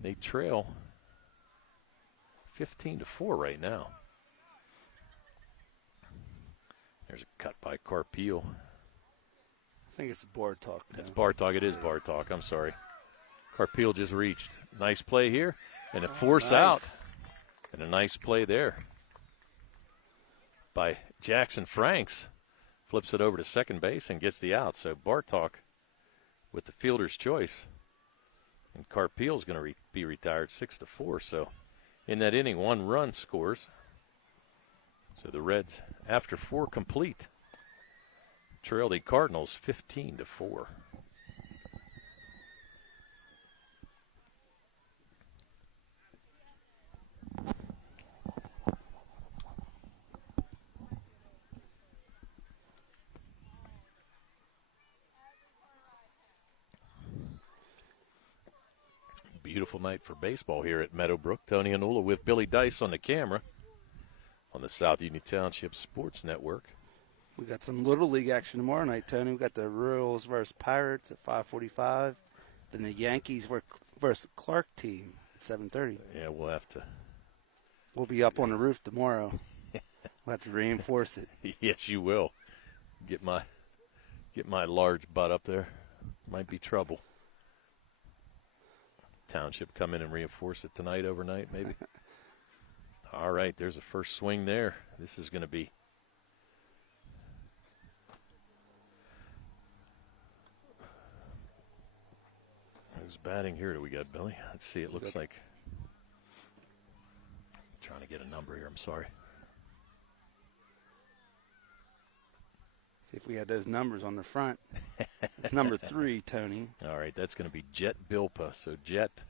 They trail 15-4 right now. There's a cut by Carpeel. I think it's Bartok. It's Bartok. It is Bartok. I'm sorry. Carpeel just reached. Nice play here. And a force out. And a nice play there by Jackson Franks. Flips it over to second base and gets the out. So Bartok with the fielder's choice. And Carpeel's going to be retired 6-4. So in that inning, 1 run scores. So the Reds, after 4 complete, trail the Cardinals 15-4. Beautiful night for baseball here at Meadowbrook. Tony Anula with Billy Dice on the camera on the South Union Township Sports Network. We got some Little League action tomorrow night, Tony. We got the Royals versus Pirates at 5:45. Then the Yankees versus Clark team at 7:30. Yeah, we'll have to. We'll be up on the roof tomorrow. We'll have to reinforce it. Yes, you will. Get my large butt up there. Might be trouble. Township come in and reinforce it tonight, overnight, maybe. All right, there's a first swing there. This is going to be who's batting here? Do we got Billy? Let's see. It looks like trying to get a number here. I'm sorry. See if we had those numbers on the front. It's number 3, Tony. All right, that's going to be Jet Bilpa. So Jet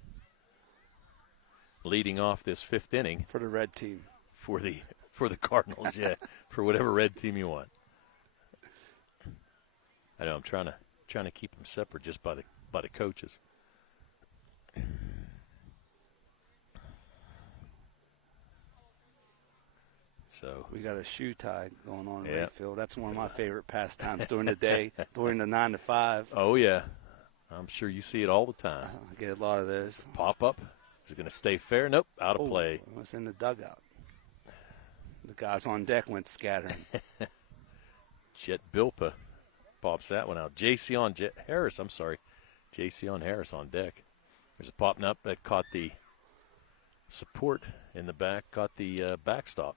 leading off this 5th inning For the red team. for the Cardinals. Yeah, for whatever red team you want. I know I'm trying to keep them separate just by the coaches. So We got a shoe tie going on in Yeah. right field. That's one of my favorite pastimes during the day, during the 9 to 5. oh yeah, I'm sure you see it all the time. I get a lot of those. Pop up. Is it going to stay fair? Nope, out of play. It was in the dugout. The guys on deck went scattering. Jet Bilpa pops that one out. Jason Harris on deck. There's a pop up that caught the support in the back, caught the backstop.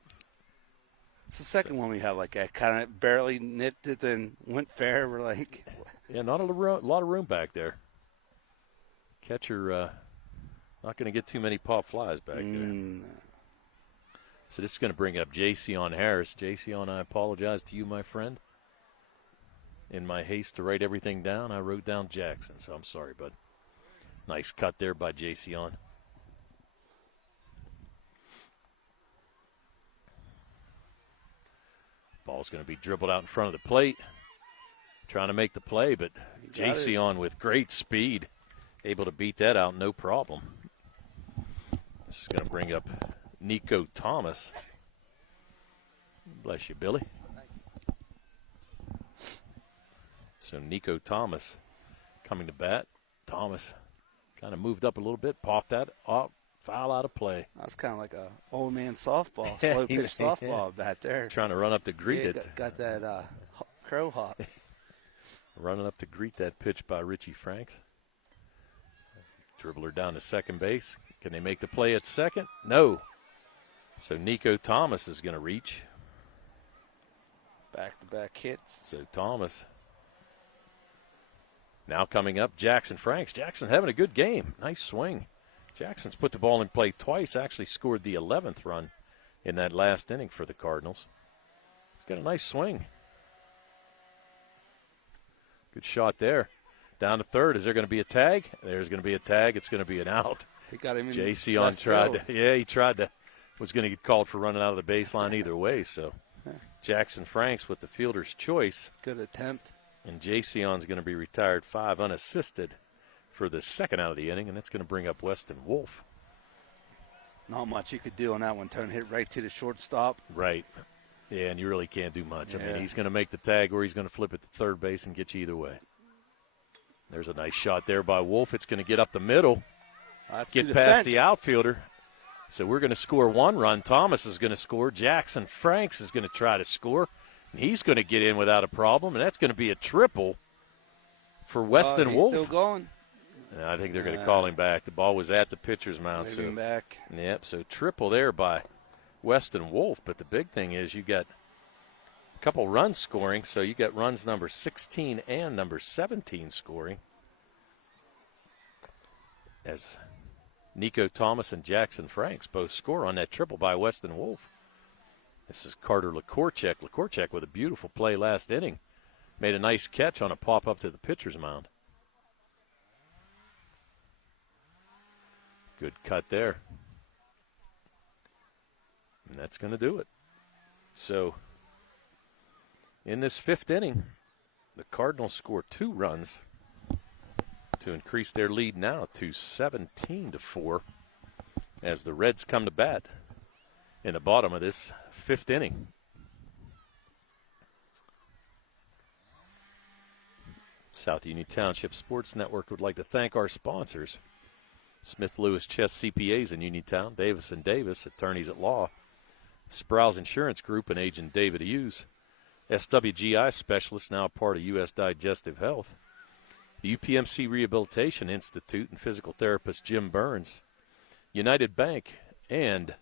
It's the second one we have like that. Kind of barely nipped it, then went fair. We're like, Yeah, not a lot of room back there. Catcher not going to get too many pop flies back there. So this is going to bring up Jason Harris. Jason, I apologize to you, my friend. In my haste to write everything down, I wrote down Jackson, so I'm sorry, bud. Nice cut there by Jason. Ball's going to be dribbled out in front of the plate. Trying to make the play, but Jason with great speed, able to beat that out, no problem. This is going to bring up Nico Thomas. Bless you, Billy. So Nico Thomas coming to bat. Thomas kind of moved up a little bit, popped that up, foul out of play. that was kind of like a old man softball, slow pitch softball back there. Trying to run up to greet it. Got that crow hop. Running up to greet that pitch by Richie Franks. Dribbler down to second base. Can they make the play at second? No. So Nico Thomas is going to reach. Back-to-back hits. So Thomas. Now coming up, Jackson Franks. Jackson having a good game. Nice swing. Jackson's put the ball in play twice, actually scored the 11th run in that last inning for the Cardinals. He's got a nice swing. Good shot there. Down to third. Is there going to be a tag? There's going to be a tag. It's going to be an out. He got him in Jason left tried field. to. Yeah, he tried to. Was going to get called for running out of the baseline either way. So Jackson Franks with the fielder's choice. Good attempt. And Jason's going to be retired 5 unassisted for the second out of the inning, and that's going to bring up Weston Wolf. Not much you could do on that one. Turn hit right to the shortstop. Right. Yeah, and you really can't do much. I Yeah. mean, he's going to make the tag or he's going to flip it to third base and get you either way. There's a nice shot there by Wolf. It's going to get up the middle, That's get to past fence. the outfielder. So we're going to score 1 run. Thomas is going to score. Jackson Franks is going to try to score. And he's going to get in without a problem, and that's going to be a triple for Weston He's Wolf. still going. And I think they're going to call him back. The ball was at the pitcher's mound. Wave So him back. Yep, so triple there by Weston Wolf. But the big thing is you got a couple runs scoring, so you got runs number 16 and number 17 scoring. As Nico Thomas and Jackson Franks both score on that triple by Weston Wolf. This is Carter Lakorchek. Lakorchek with a beautiful play last inning. Made a nice catch on a pop-up to the pitcher's mound. Good cut there. And that's going to do it. So, in this 5th inning, the Cardinals score 2 runs to increase their lead now to 17-4 as the Reds come to bat in the bottom of this 5th inning. South Union Township Sports Network would like to thank our sponsors. Smith Lewis Chess CPAs in Uniontown, Davis & Davis, attorneys at law, Sprouse Insurance Group and agent David Hughes, SWGI specialist, now a part of U.S. Digestive Health, the UPMC Rehabilitation Institute and physical therapist Jim Burns, United Bank, and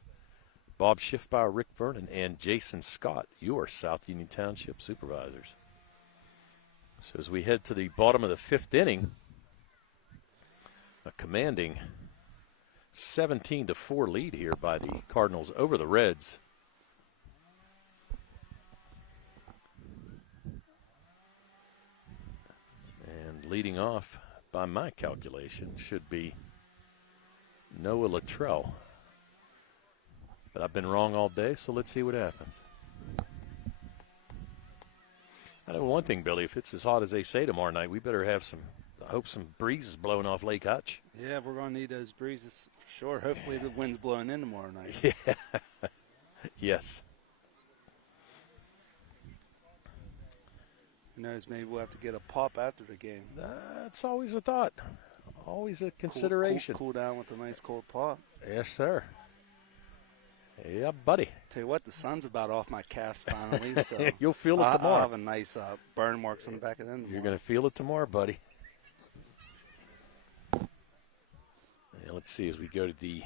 Bob Schiffbauer, Rick Vernon, and Jason Scott, your South Union Township supervisors. So as we head to the bottom of the fifth inning, a commanding 17-4 lead here by the Cardinals over the Reds. And leading off, by my calculation, should be Noah Luttrell. But I've been wrong all day, so let's see what happens. I know one thing, Billy, if it's as hot as they say tomorrow night, we better have some breezes blowing off Lake Hutch. Yeah, we're going to need those breezes for sure. Hopefully the wind's blowing in tomorrow night. Yeah. Yes. Who knows, maybe we'll have to get a pop after the game. That's always a thought. Always a consideration. Cool down with a nice cold pop. Yes, sir. Yeah, buddy. Tell you what, the sun's about off my calves finally. So You'll feel it tomorrow. I'll have a nice burn marks on the back of them tomorrow. You're going to feel it tomorrow, buddy. Yeah, let's see as we go to the...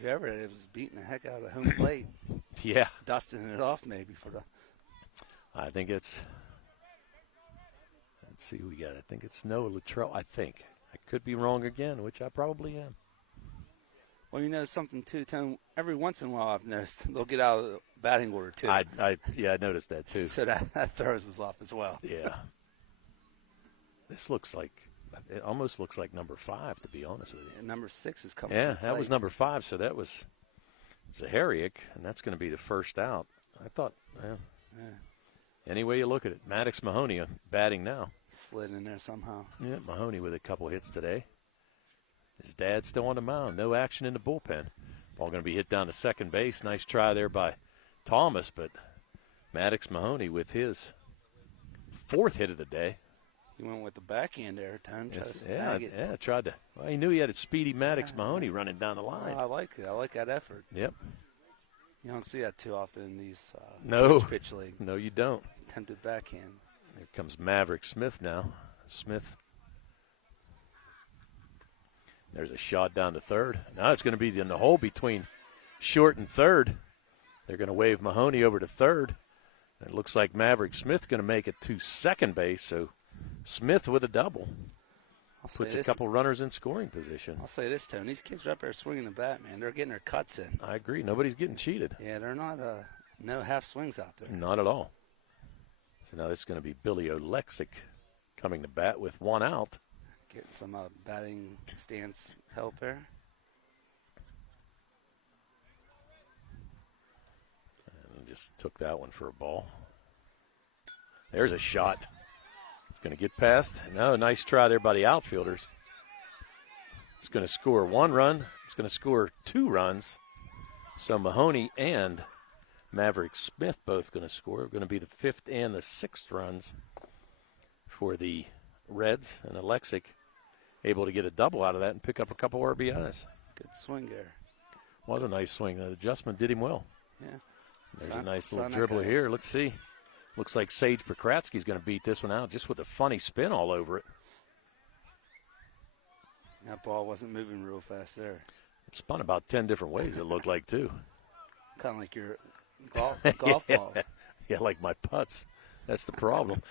Whoever it was beating the heck out of home plate. Yeah. Dusting it off maybe for the... I think it's... Let's see who we got. I think it's Noah Luttrell. I think. I could be wrong again, which I probably am. Well, you know something, too, Tony? Every once in a while I've noticed they'll get out of the batting order, too. I noticed that, too. So that throws us off as well. Yeah. This looks like... It almost looks like number 5, to be honest with you. And number 6 is coming. Yeah, that was number 5, so that was Zahariak, and that's going to be the first out. I thought, well, yeah. Any way you look at it, Maddox Mahoney batting now. Slid in there somehow. Yeah, Mahoney with a couple hits today. His dad's still on the mound. No action in the bullpen. Ball going to be hit down to second base. Nice try there by Thomas, but Maddox Mahoney with his 4th hit of the day. He went with the backhand there, Tony. Tried to. Well, he knew he had a speedy Maddox Mahoney running down the line. I like it. I like that effort. Yep. You don't see that too often in these pitch league. No, you don't. Attempted backhand. Here comes Maverick Smith now. Smith. There's a shot down to third. Now it's going to be in the hole between short and third. They're going to wave Mahoney over to third. It looks like Maverick Smith's going to make it to second base, so Smith with a double. Puts a couple runners in scoring position. I'll say this, Tony. These kids are up there swinging the bat, man. They're getting their cuts in. I agree. Nobody's getting cheated. Yeah, they're not no half swings out there. Not at all. So now this is going to be Billy Oleksick coming to bat with 1 out. Getting some batting stance help there. And just took that one for a ball. There's a shot. It's going to get past. No, nice try there by the outfielders. It's going to score 1 run. It's going to score 2 runs. So Mahoney and Maverick Smith both going to score. Going to be the 5th and the 6th runs for the Reds. And Oleksick able to get a double out of that and pick up a couple RBIs. Good swing there. Was a nice swing. The adjustment did him well. Yeah. There's a nice little dribbler here. Let's see. Looks like Sage Pokratsky's going to beat this one out just with a funny spin all over it. That ball wasn't moving real fast there. It spun about 10 different ways, it looked like, too. Kind of like your golf balls. Yeah, like my putts. That's the problem.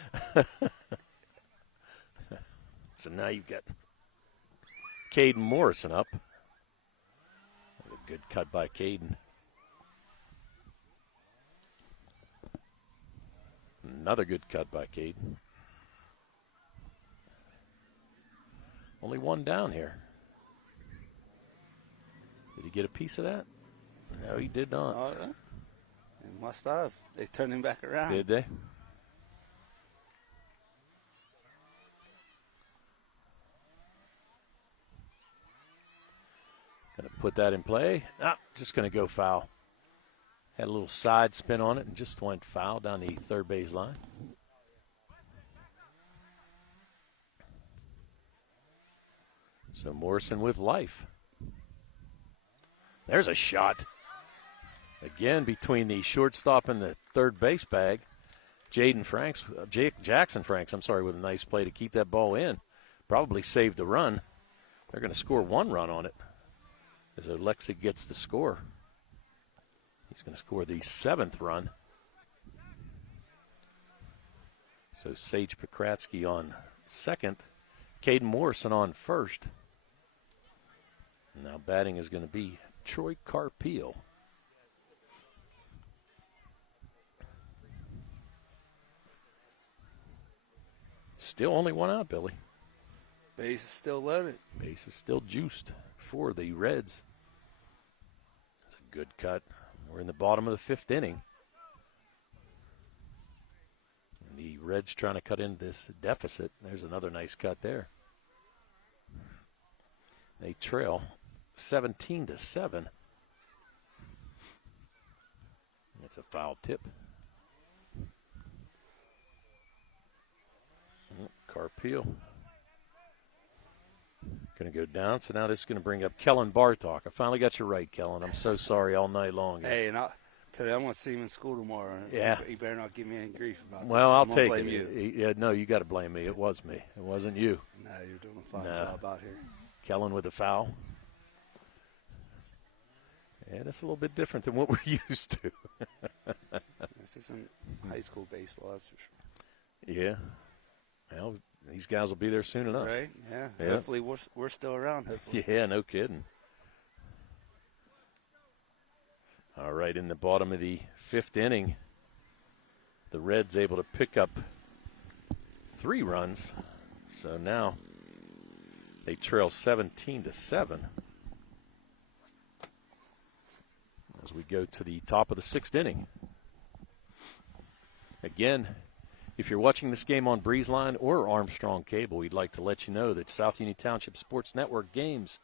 So now you've got Caden Morrison up. A good cut by Caden. Another good cut by Caden. Only 1 down here. Did he get a piece of that? No, he did not. Oh, yeah. They must have. They turned him back around. Did they? Going to put that in play. Just going to go foul. Had a little side spin on it and just went foul down the third base line. So Morrison with life. There's a shot. Again between the shortstop and the third base bag. Jackson Franks, with a nice play to keep that ball in. probably saved a run. They're going to score 1 run on it as Oleksiak gets the score. He's going to score the 7th run. So Sage Pokratsky on second, Caden Morrison on first. Now batting is going to be Troy Carpeel. Still only 1 out, Billy. Base is still loaded. Base is still juiced for the Reds. That's a good cut. We're in the bottom of the 5th inning. And the Reds trying to cut into this deficit. There's another nice cut there. They trail 17-7. It's a foul tip. Carpeel going to go down. So now this is going to bring up Kellen Bartok. I finally got you right, Kellen. I'm so sorry all night long. Hey, and today I'm going to see him in school tomorrow. Yeah. You better not give me any grief about this. Well, I'll I'm gonna take blame it. you. Yeah, no, you got to blame me. It was me. It wasn't you. No, you're doing a fine job out here. Kellen with a foul. And it's a little bit different than what we're used to. This isn't high school baseball, that's for sure. Yeah. Well, these guys will be there soon enough. Right? Yeah. Yeah. Hopefully we're still around. Hopefully. Yeah, no kidding. All right, in the bottom of the 5th inning, the Reds able to pick up 3 runs. So now they trail 17-7 as we go to the top of the 6th inning. Again, if you're watching this game on BreezeLine or Armstrong Cable, we'd like to let you know that South Union Township Sports Network games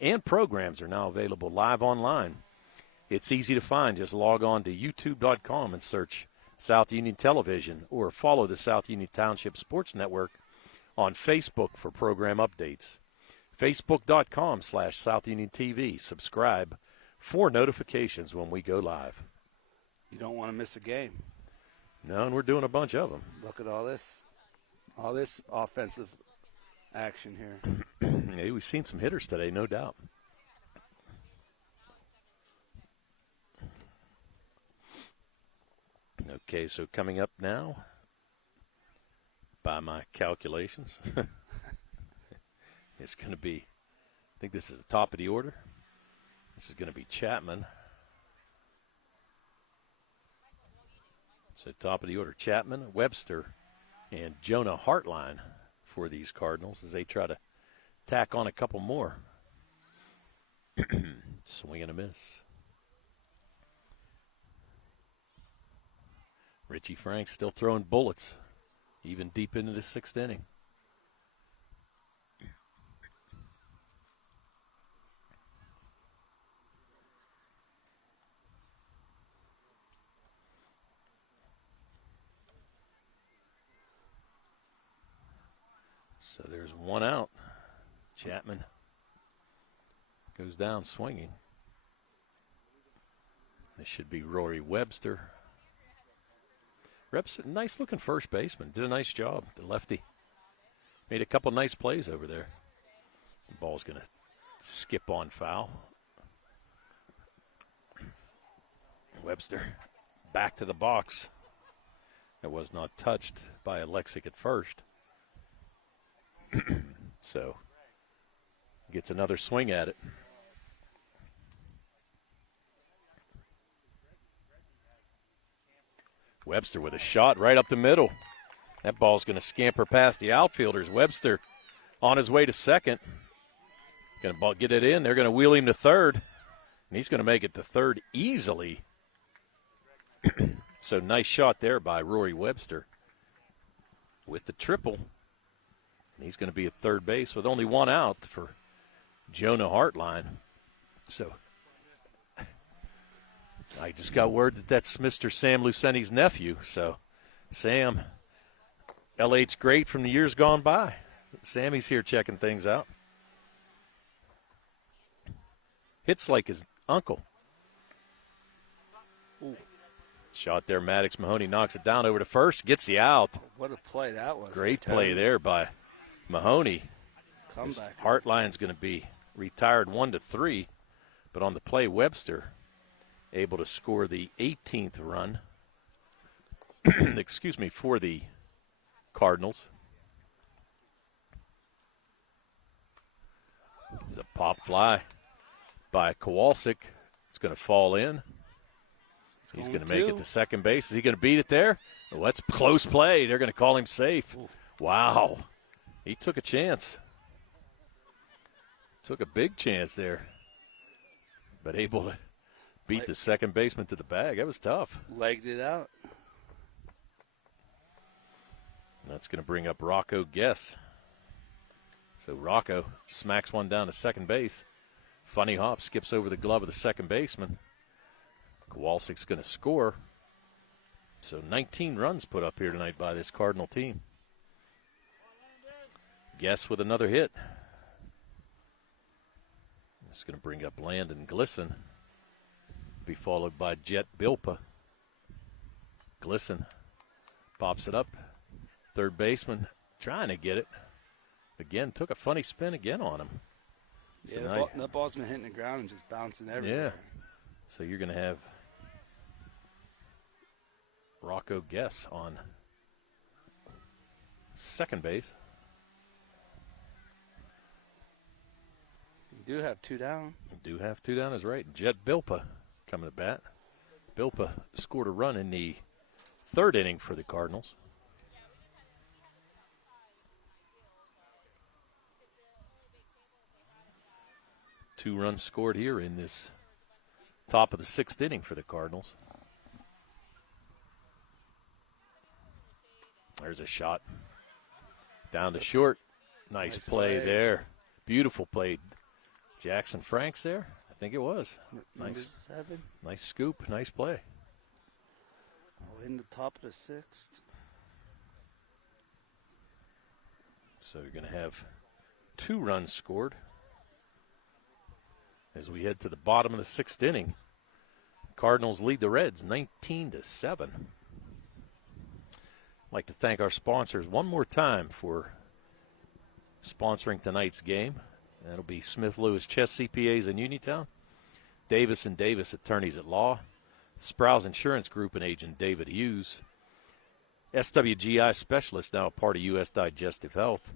and programs are now available live online. It's easy to find. Just log on to youtube.com and search South Union Television, or follow the South Union Township Sports Network on Facebook for program updates. Facebook.com/South Union TV. Subscribe for notifications when we go live. You don't want to miss a game. No, and we're doing a bunch of them. Look at all this offensive action here. Hey, we've seen some hitters today, no doubt. Okay, so coming up now, by my calculations, it's going to be, I think this is the top of the order. This is going to be Chapman. So top of the order, Chapman, Webster, and Jonah Hartline for these Cardinals as they try to tack on a couple more. Swing and a miss. Richie Frank still throwing bullets, even deep into the 6th inning. So there's 1 out. Chapman goes down swinging. This should be Rory Webster. Webster, nice-looking first baseman. Did a nice job. The lefty made a couple nice plays over there. The ball's going to skip on foul. Webster back to the box. It was not touched by Oleksiak at first. So gets another swing at it. Webster with a shot right up the middle. That ball's going to scamper past the outfielders. Webster on his way to second. Going to get it in. They're going to wheel him to third. And he's going to make it to third easily. So nice shot there by Rory Webster with the triple. And he's going to be at third base with only 1 out for Jonah Hartline. So I just got word that that's Mr. Sam Luceni's nephew. So Sam, LH great from the years gone by. Sammy's here checking things out. Hits like his uncle. Ooh. Shot there, Maddox Mahoney knocks it down over to first, gets the out. What a play that was. Great play there by Mahoney. comeback. Hartline's going to be retired 1-3, but on the play, Webster able to score the 18th run. Excuse me, for the Cardinals. There's a pop fly by Kowalczyk. It's going to fall in. He's going to make it to second base. Is he going to beat it there? Well, that's close play. They're going to call him safe. Ooh. Wow. He took a chance. Took a big chance there. But able to beat the second baseman to the bag. That was tough. Legged it out. And that's going to bring up Rocco Guess. So Rocco smacks one down to second base. Funny hop skips over the glove of the second baseman. Kowalczyk's going to score. So 19 runs put up here tonight by this Cardinal team. Guess with another hit. It's going to bring up Landon Glisson. Be followed by Jet Bilpa. Glisson pops it up. Third baseman trying to get it. Again, took a funny spin again on him. So yeah, that ball's been hitting the ground and just bouncing everywhere. Yeah. So you're going to have Rocco Guess on second base. You do have 2 down. You do have 2 down is right. Jet Bilpa coming to bat. Bilpa scored a run in the third inning for the Cardinals. Two runs scored here in this top of the sixth inning for the Cardinals. There's a shot down to short. Nice play there. Beautiful play. Jackson Franks there. I think it was. Nice. 7. Nice scoop. Nice play. Oh, in the top of the sixth. So you're going to have 2 runs scored as we head to the bottom of the sixth inning. Cardinals lead the Reds 19-7. I'd like to thank our sponsors one more time for sponsoring tonight's game. That'll be Smith Lewis Chess CPAs in Uniontown, Davis & Davis Attorneys at Law, Sprouse Insurance Group and agent David Hughes, SWGI Specialist, now a part of U.S. Digestive Health,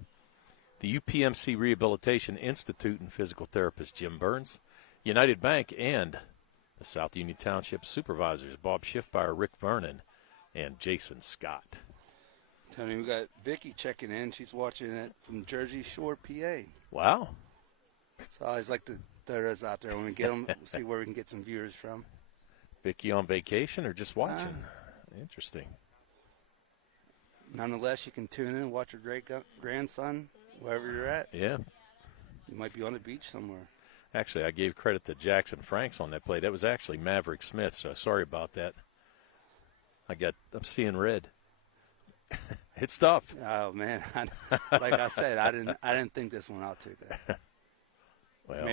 the UPMC Rehabilitation Institute and physical therapist Jim Burns, United Bank, and the South Union Township Supervisors Bob Schiffbauer, Rick Vernon, and Jason Scott. Tony, we got Vicky checking in. She's watching it from Jersey Shore, PA. Wow. So I always like to throw those out there when we get them, see where we can get some viewers from. Vicky on vacation or just watching? Interesting. Nonetheless, you can tune in and watch your great grandson wherever you're at. Yeah. You might be on the beach somewhere. Actually, I gave credit to Jackson Franks on that play. That was actually Maverick Smith, so sorry about that. I'm seeing red. It's tough. Oh man, like I said, I didn't think this one out too bad. Well,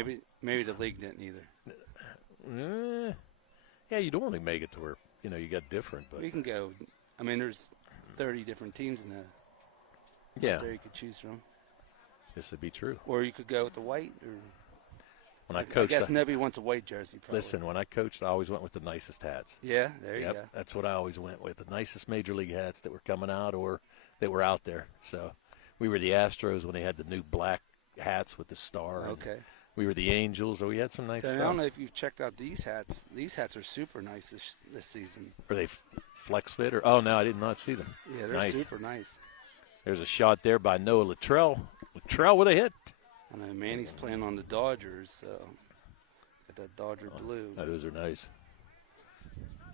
maybe the league didn't either. Yeah, you'd only make it to where you got different, but we can go. I mean, there's 30 different teams in the there you could choose from. This would be true. Or you could go with the white. Or when I coached, I guess nobody wants a white jersey. Probably. Listen, when I coached, I always went with the nicest hats. Yeah, there you go. That's what I always went with, the nicest major league hats that were coming out or that were out there. So we were the Astros when they had the new black hats with the star. Okay. We were the Angels, so we had some nice stuff. I don't know if you've checked out these hats. These hats are super nice this season. Are they flex fit? Oh, no, I did not see them. Yeah, they're super nice. There's a shot there by Noah Luttrell. Luttrell with a hit. I know Manny's playing on the Dodgers, so got that Dodger blue. Oh, those are nice.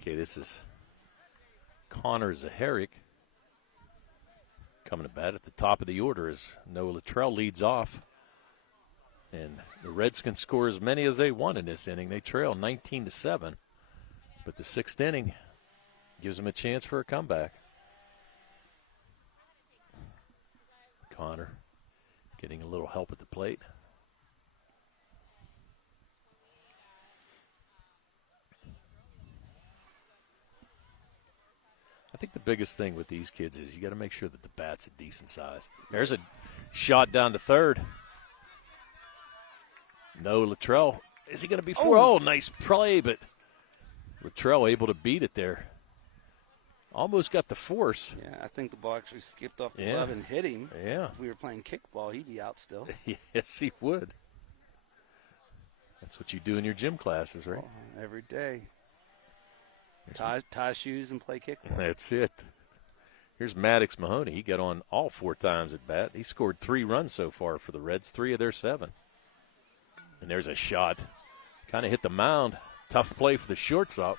Okay, this is Connor Zaharic coming to bat at the top of the order as Noah Luttrell leads off. And the Redskins score as many as they want in this inning. They trail 19-7. But the sixth inning gives them a chance for a comeback. Connor getting a little help at the plate. I think the biggest thing with these kids is you got to make sure that the bat's a decent size. There's a shot down to third. No, Luttrell. Is he going to be four? Oh, nice play, but Luttrell able to beat it there. Almost got the force. Yeah, I think the ball actually skipped off the glove and hit him. Yeah. If we were playing kickball, he'd be out still. Yes, he would. That's what you do in your gym classes, right? Oh, every day. Tie shoes and play kickball. That's it. Here's Maddox Mahoney. He got on all 4 times at bat. He scored 3 runs so far for the Reds, 3 of their 7. And there's a shot. Kind of hit the mound. Tough play for the shortstop.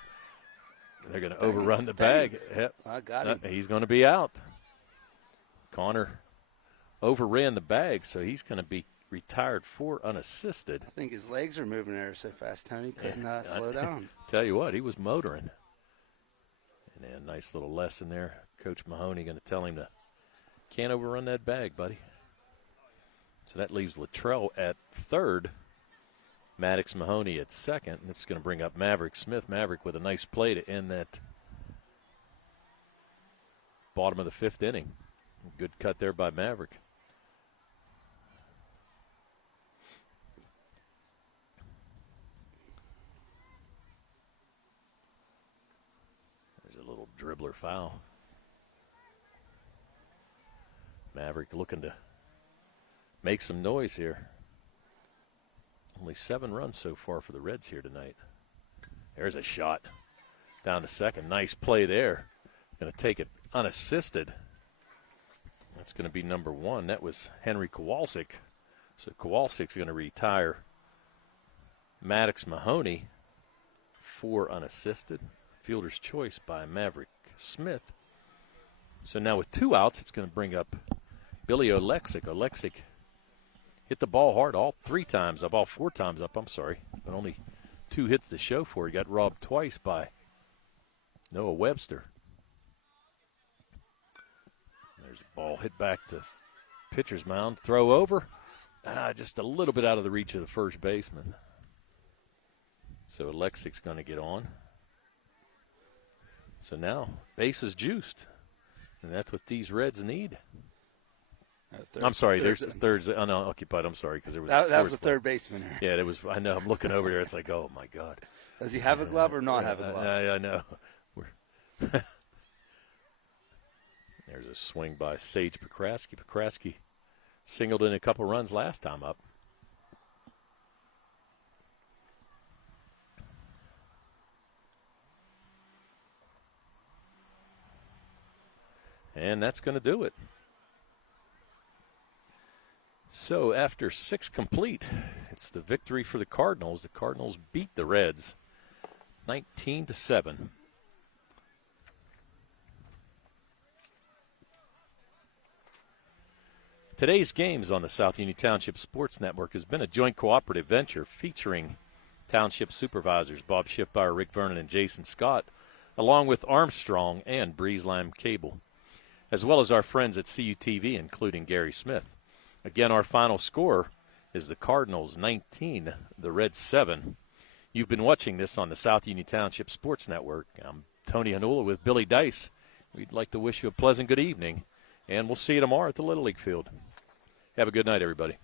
They're going to overrun the bag. Yep. I got him. He's going to be out. Connor overran the bag, so he's going to be retired 4 unassisted. I think his legs are moving there so fast, Tony couldn't slow down. Tell you what, he was motoring. And a nice little lesson there. Coach Mahoney going to tell him to can't overrun that bag, buddy. So that leaves Luttrell at third. Maddox Mahoney at second. And it's going to bring up Maverick Smith. Maverick with a nice play to end that bottom of the 5th inning. Good cut there by Maverick. There's a little dribbler foul. Maverick looking to make some noise here. Only 7 runs so far for the Reds here tonight. There's a shot down to second. Nice play there. Going to take it unassisted. That's going to be number 1. That was Henry Kowalczyk. So Kowalczyk's going to retire Maddox Mahoney, 4 unassisted. Fielder's choice by Maverick Smith. So now with 2 outs, it's going to bring up Billy Oleksiak. Oleksiak hit the ball hard all 3 times up, all 4 times up, but only 2 hits to show for. He got robbed twice by Noah Webster. There's a ball hit back to pitcher's mound. Throw over. Just a little bit out of the reach of the first baseman. So Alexiak's going to get on. So now, base is juiced. And that's what these Reds need. I'm sorry, there's third unoccupied. I'm sorry, because there was that was the third baseman here. Yeah, there was. I know. I'm looking over there. It's like, oh my God. Does he have a glove or not have a glove? I know. There's a swing by Sage Pokraski. Pokraski singled in a couple runs last time up. And that's going to do it. So after 6 complete, it's the victory for the Cardinals. The Cardinals beat the Reds 19-7. Today's games on the South Union Township Sports Network has been a joint cooperative venture featuring Township Supervisors Bob Schiffbauer, Rick Vernon, and Jason Scott, along with Armstrong and Breezeline Cable, as well as our friends at CUTV, including Gary Smith. Again, our final score is the Cardinals 19, the Reds 7. You've been watching this on the South Union Township Sports Network. I'm Tony Hanula with Billy Dice. We'd like to wish you a pleasant good evening, and we'll see you tomorrow at the Little League field. Have a good night, everybody.